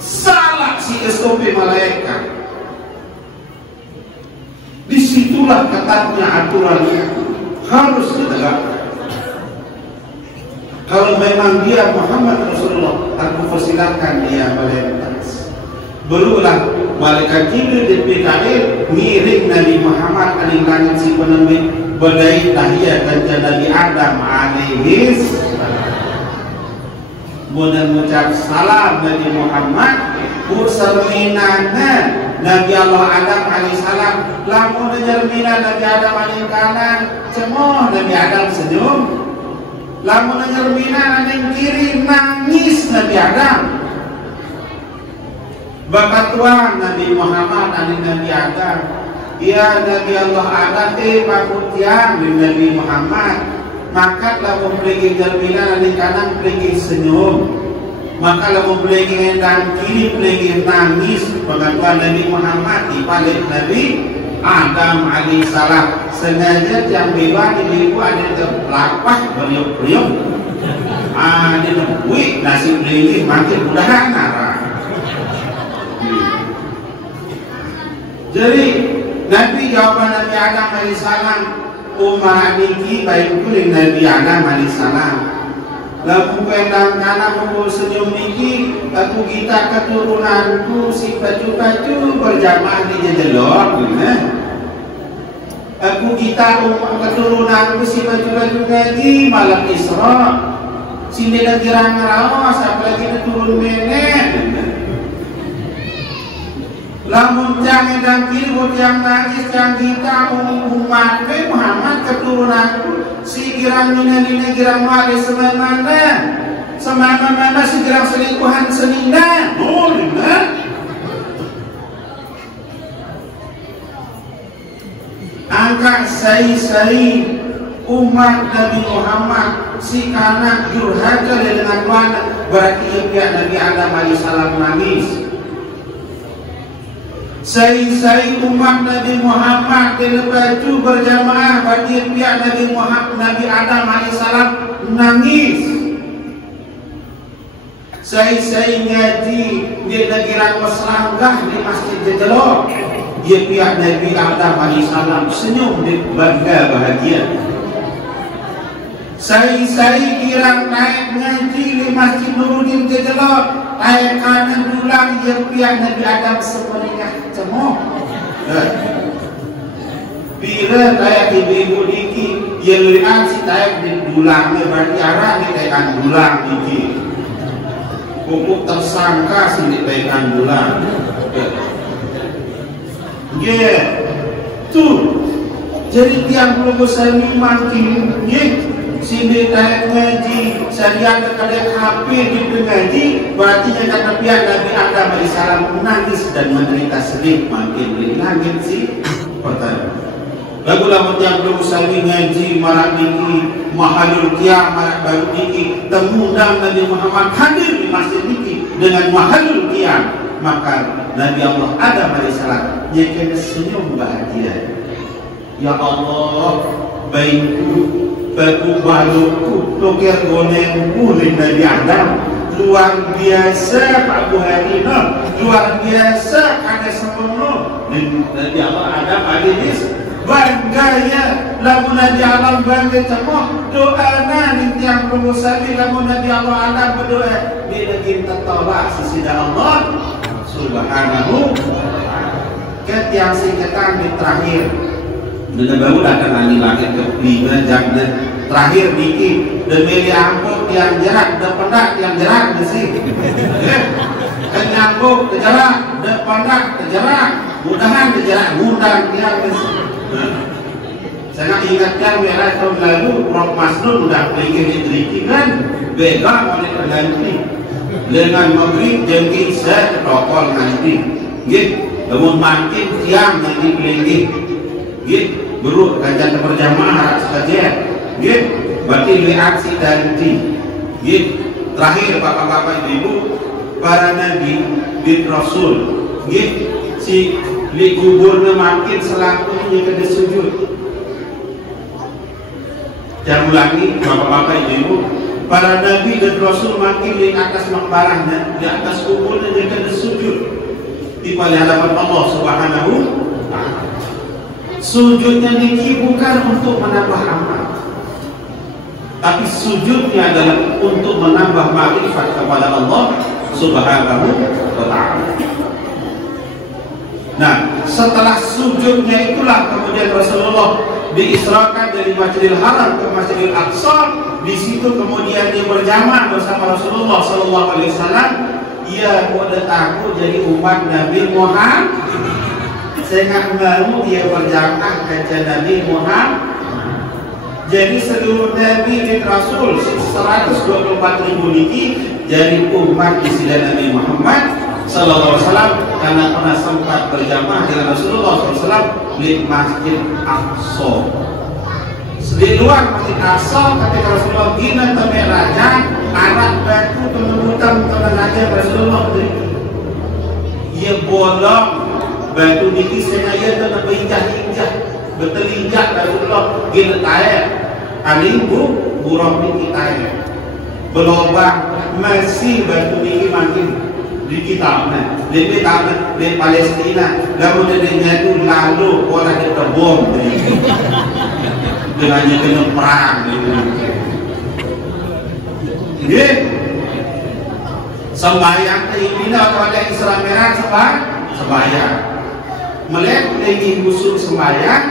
salah si SOP malaikat. Disitulah ketatnya aturannya harus ditegakkan. Kalau memang dia Muhammad Rasulullah, aku persilakan dia melintas. Berulang malaikat Jibril di Mikail ngiring Nabi Muhammad aning langit si penembik badai tahiyat dan Nabi Adam alaihi salam. Mengucap salam Nabi Muhammad ursaminana Nabi Allah Adam alaihi salam. Lamun nyermina Nabi Adam alaihi kanan, cemoh Nabi Adam senyum. Lamun nyermina aning kiri nangis Nabi Adam. Bapak Tuhan Nabi Muhammad aning Nabi Adam. Ya Nabi Allah Adam pakutian di Nabi Muhammad. Maka lamun pergi nyermina aning kanan pergi senyum. Maka lamun pergi ngendang kiri pergi nangis. Bapak Tuhan Nabi Muhammad di balik Nabi Adam alaihi salam. Sengaja jam bebas di ibu ada terlapas beliau-beliau. Ada nungguin nasi beli makin mudahan arah. Jadi Nabi jawaban Nabi Adam alaihi salam umar niki baik kuring Nabi Adam alaihi salam. Lalu pendang kanan pukul senyum niki aku kita keturunanku si baju-baju berjamaah di jejelor aku kita keturunanku si baju-baju ngaji malam Isra sini lagi rawas apalagi turun menek. lamun jangan dan kiri yang nangis yang kita umat Muhammad keturunan si girang mina girang wali semana si girang selingkuhan senina angka sai umat Nabi Muhammad si anak durhaka dengan mana berarti pihak Nabi Adam alaihissalam nangis. Sai umat Nabi Muhammad dengan baju berjamaah berarti pihak Nabi Muhammad Nabi Adam alaihissalam nangis. Sai ngaji di negara Meslangkah di Masjid Jejelok dia pihak Nabi Adam alaihissalam senyum di bangga bahagia. Sai kirang naik ngaji di Masjid Nuruddin Jejelok naik kanan dulang dia pihak Nabi Adam sepeningah cemoh. Bila naik ibu diki dia lihat si naik di dulangnya berarti arah di naikkan dulang diki pupuk tersangka si naikkan dulang. Tuh jadi tiang peluk sami makin sini naik ngaji saya terkadang HP di ngaji berarti yang kata pihak Nabi Adam alaihissalam menangis dan menderita sedih makin langit sih pertanyaan lagu lamun yang belum sami ngaji marak niki mahalul kiamat baru niki temundang Nabi Muhammad hadir di masjid niki dengan mahalul kiam maka Nabi Allah Adam alaihissalam nyekena senyum bahagia. Ya Allah baikku batu baluku tukir gonengku di Nabi Adam luar biasa Pak Buharina luar biasa ada sepenuh dan Nabi Allah Adam hadis bangga ya lamun Nabi Allah bangga cemoh doa nanti yang pengusaha lamun Nabi Allah Adam berdoa di negeri tertolak sesida Allah subhanahu ketiang singkatan di terakhir dan baru datang langit ke lima jam terakhir niki demi diangkut yang jarak dan pendak yang jarak di sini kenyangkut ke jarak dan pendak ke jarak mudahan ke jarak mudang yang di sini. Saya ingatkan merah tahun lalu Prof Masnun udah pergi di kan bega oleh terganti dengan memberi jengking saya protokol nanti namun makin tiang yang dipilih buruk kajian berjamaah saja berarti reaksi dari terakhir bapak-bapak ibu para nabi bin rasul si li kuburnya makin selakunya kena sujud jangan ulangi bapak-bapak ibu para nabi dan rasul makin di atas makbarahnya di atas kuburnya dia kena sujud di hadapan Allah subhanahu ta'ala. Sujudnya niki bukan untuk menambah amal, tapi sujudnya adalah untuk menambah makrifat kepada Allah subhanahu wa ta'ala. Nah, setelah sujudnya itulah kemudian Rasulullah diisrakan dari Masjidil Haram ke Masjidil Aqsa. Di situ kemudian dia berjamaah bersama Rasulullah sallallahu alaihi wasallam. Ia udah takut jadi umat Nabi Muhammad. Saya baru dia berjamaah ke Nabi Muhammad. Jadi seluruh Nabi dan Rasul 124.000 niki jadi umat istilah Nabi Muhammad sallallahu alaihi wasallam karena pernah sempat berjamaah dengan Rasulullah SAW di Masjid Aqsa. Di luar Masjid Aqsa ketika Rasulullah gina tempat raja anak batu penurutan tenaga Rasulullah ia bolong batu niki sengaja tanah berinjak-injak bertelinjak Rasulullah gina tayar alimbu buruk niki tayar berlobang masih batu niki makin di kitabnya, di kitabnya di Palestina, lalu dia itu lalu orang dia terbom dengannya kena perang gitu. Sembahyang ini pada Isra Merah sembahyang, melek lagi busuk sembahyang,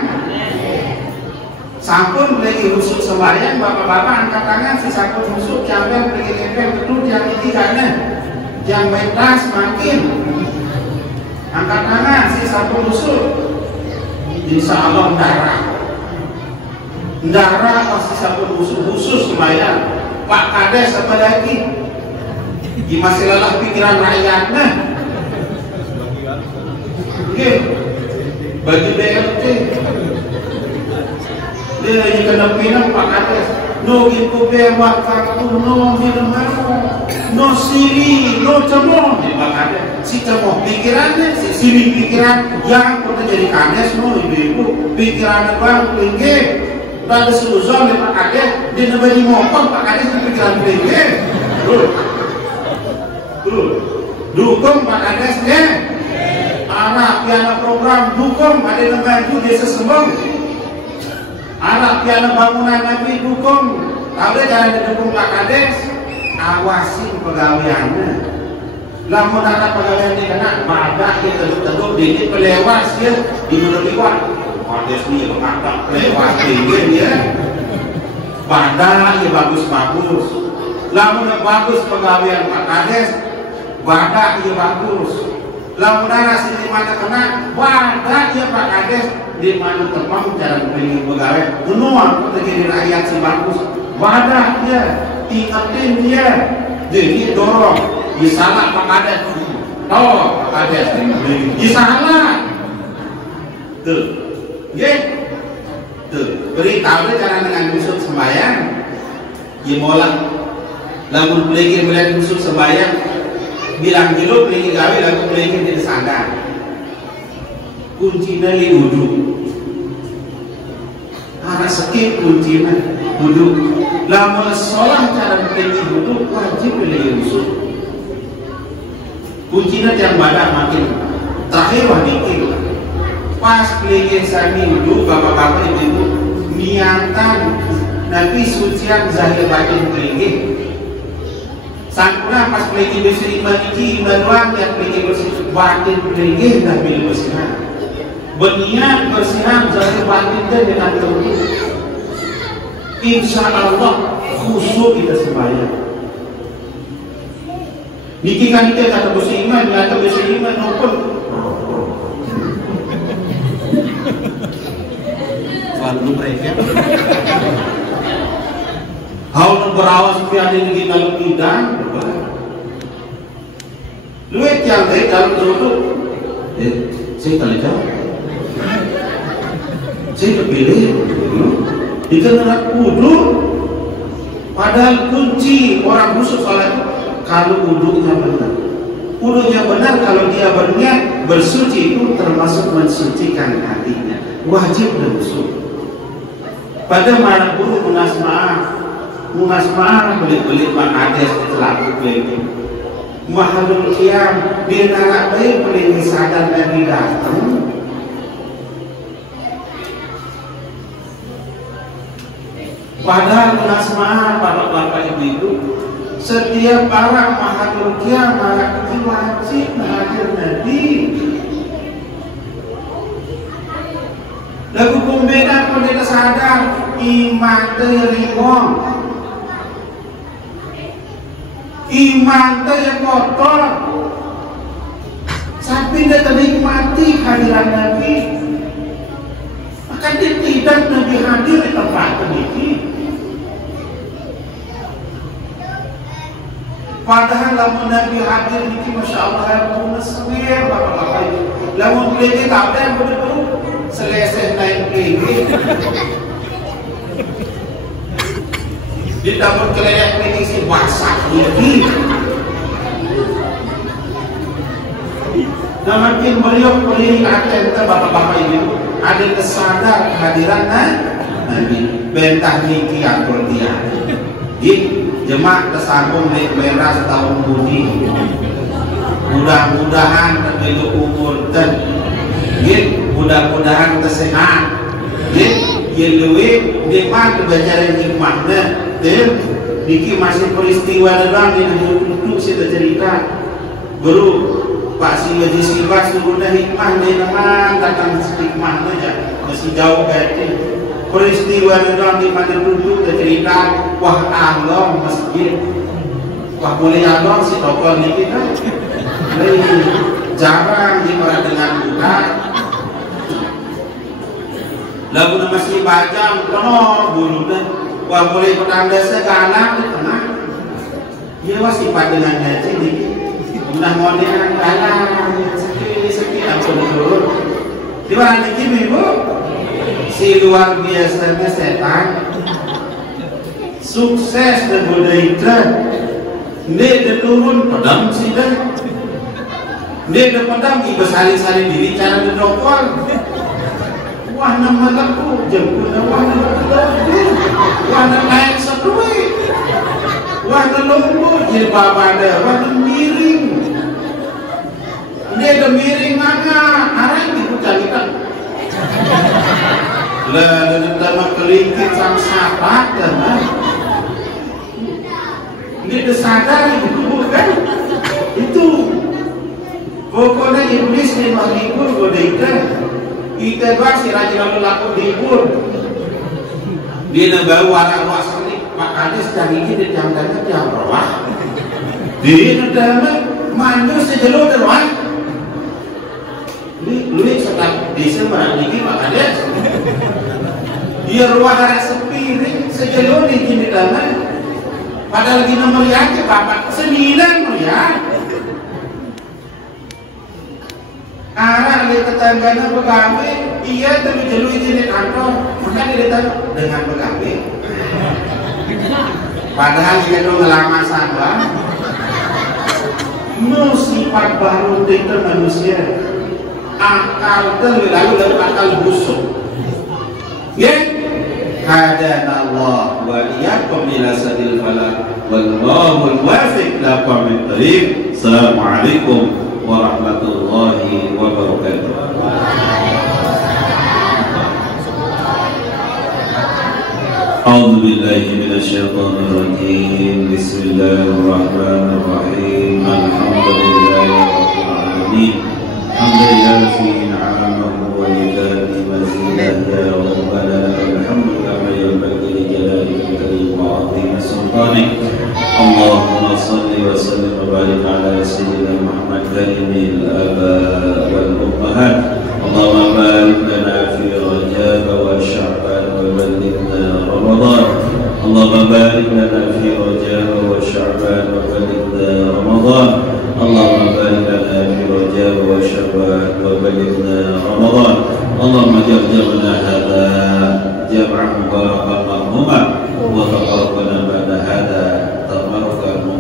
sampun lagi busuk sembahyang, bapak-bapak angkat tangan si sampun busuk, campur lagi tempel betul yang ini karena yang mentas makin Angkat tangan si sampun usul. Insya Allah darah pasti sampun usul khusus sembahyang. Pak Kades apa lagi? Di masih lelah pikiran rakyatnya. Oke, bagi BLT. Dia lagi kena pinang Pak Kades. No gitu bewak kartu no minumano no sini no cemong di Pak Kades. Si cemong pikirannya si sini pikiran yang udah jadi Kades no ibu pikirannya bang tinggi. Udah ada seluruh di Pak Kades di nebani ngomong Pak Kades di pikiran tinggi. Dukung Pak Kades ya. Anak piana program dukung ada yang bantu desa Sembong. Anak piana bangunan Nabi dukung. Tahu deh jangan didukung Pak Kades. Awasin pegawaiannya. Lamun anak pegawai ini kena badak kita tentu ini pelewas ya di Nurliwan. Kades ini mengangkat pelewas tinggi ya. Badak ya bagus-bagus. Lamun bagus pegawaian Pak Kades. Badak ya bagus. Lamun nasi di mana kena badak ya Pak Kades. Di mana tepang cara memilih pegawai menua terjadi rakyat si bagus badak dia ingetin dia jadi dorong disalah Pak Kades Pak Kades disalah tuh ya tuh beritahu dia cara dengan musuh sembahyang ya mola lamun pelingin melihat musuh sembahyang bilang dulu pelingin gawe lalu pelingin tidak sadar kuncinya di wudhu. Anak sakit kuncinya wudhu. Lamun sholat cara pelingin wudhu wajib pelingin usul. Kuncinya yang badak makin terakhir wadikin. Pas pelingin sami wudhu bapak-bapak ibu niatan Nabi sucian zahir batin pelingin. Sangkuna pas pelingin bersih iman iki iman doang yang pelingin bersih batin pelingin Nabi bersih. Berniat bersiram zahir batinnya dengan terus. Insya Allah khusyuk kita sembahyang. Niki kan kita kata beriman, kata beriman maupun. Lalu mereka. Hal berawas piada di dalam bidang. Luet yang baik dalam terus. Saya kali jawab. Saya kepilih dikenakan wudhu padahal kunci orang khusus sholat kalau wudhunya benar. Wudhunya benar kalau dia berniat bersuci itu termasuk mensucikan hatinya wajib berwudu. Pada mana guru munas maaf belit-belit Pak Kades ditelaku begitu mahalul qiyam dia nak baik paling sadar dan datang. Padahal munasmah para bapak ibu setiap orang mahathir kiamat itu wajib hadir Nabi. Lagu pembeda pun kita sadar iman terimong, iman yang kotor. Sampai dia ternikmati hadiran Nabi, maka dia tidak Nabi hadir di tempat ini. Padahal lamun Nabi hadir ini Masya Allah yang mengesir bapak-bapak itu lamun beli tak ada yang betul-betul selesai naik beli ditambah keleyak ini si basah ini nah makin beliau beli aten bapak-bapak ini ada kesadar kehadiran Nabi bentah niki atur dia jemaah tersambung naik merah setahun budi mudah-mudahan terjadi umur dan mudah-mudahan tersehat lebih jemaah kebajaran hikmahnya niki masih peristiwa dalam yang duduk kita cerita guru Pak Singaji Silva suruhnya hikmah nih teman datang hikmahnya ya masih jauh kayak peristiwa dalam di mana duduk cerita wah Allah masjid wah boleh Allah si toko ini kita jarang ibarat dengan budak. Lagu masih bajang kono bulu deh. Wah boleh petanda segala di tengah. Dia masih dengan gaji di. Udah modern dalam sepi apa dulu. Di mana ini ibu? Si luar biasanya setan. Sukses dan budaya. Dia turun pedang sih dah. Dia pedang ibu saling diri cara didokol. Wah nama laku jemput wah nama wah nama lain seduai wah nama lombo jilbab ada wah nama miring dia ada miring mana arah ini kucalikan lalu nama kelingkit sang sahabat dan dia tersadar itu bukan itu pokoknya iblis ni menghibur godaikan kita masih rajin laku dihibur dia negara warna luas ini makanya sedang ini di jam-jamnya jam rawah di negara maju sejelur teruan lu sedang desa ini makanya dia ruang arah sepi ini sejelur di sini tanah padahal lagi nomor aja bapak 9 melihat arah di tetangganya pegawai iya tapi jelui di kantor makanya dia tanya dengan pegawai padahal dia itu ngelama sabar sifat baru itu manusia akal lalu akal busuk ya hadanallah wa iyyakum ila sabil falaq wallahul wafiq laqamit thariq. Assalamualaikum warahmatullahi wabarakatuh. A'udzu billahi minasyaitonir rajim. Bismillahirrahmanirrahim. Alhamdulillahirabbil alamin. Hamdan fi ni'amahu wa yadati mazidah ya rabbana alhamdu kama yanbaghi li jalalika karim wa 'azimi sultanik. Allahumma salli wa sallim wa barik ala sayyidina Muhammad karimil aba wal ummahat. Allahumma barik lana fi Rajab wa Sya'ban wa ballighna Ramadan. Allahumma barik lana fi Rajab wa Sya'ban wa ballighna Ramadan. Allahumma barik lana fi Rajab wa Sya'ban wa ballighna Ramadan. Allahumma jam'na hadha jam'an mubarakan marhuman wa taqabbal ba'da hadha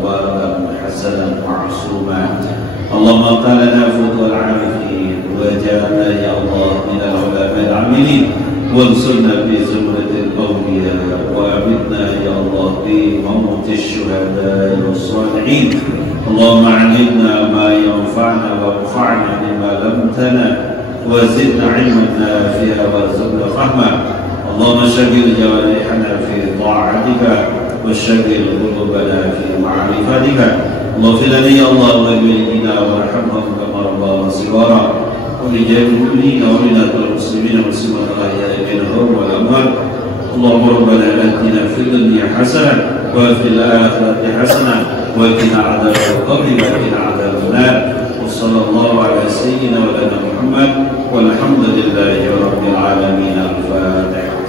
مباركا حسنا معصوما. اللهم قالنا فوق العاملين وجعلنا يا الله من العلماء العاملين وانصرنا في زمرة الأولياء وأمتنا يا الله في موت الشهداء والصالحين. اللهم علمنا ما ينفعنا وانفعنا بما علمتنا وزدنا علما نافعا وارزقنا فهما. اللهم شغل جوارحنا في طاعتك وشغل قلوبنا في معرفتك. اغفر لنا يا الله ولوالدينا وارحمهم كما ربونا صغارا ولجميع ولنا المسلمين والمسلمات الاحياء منهم والاموات. اللهم ربنا اتنا في الدنيا حسنه وفي الاخره حسنه وقنا عذاب القبر وقنا عذاب النار. وصلى الله على سيدنا ولنا محمد والحمد لله رب العالمين. الفاتحه.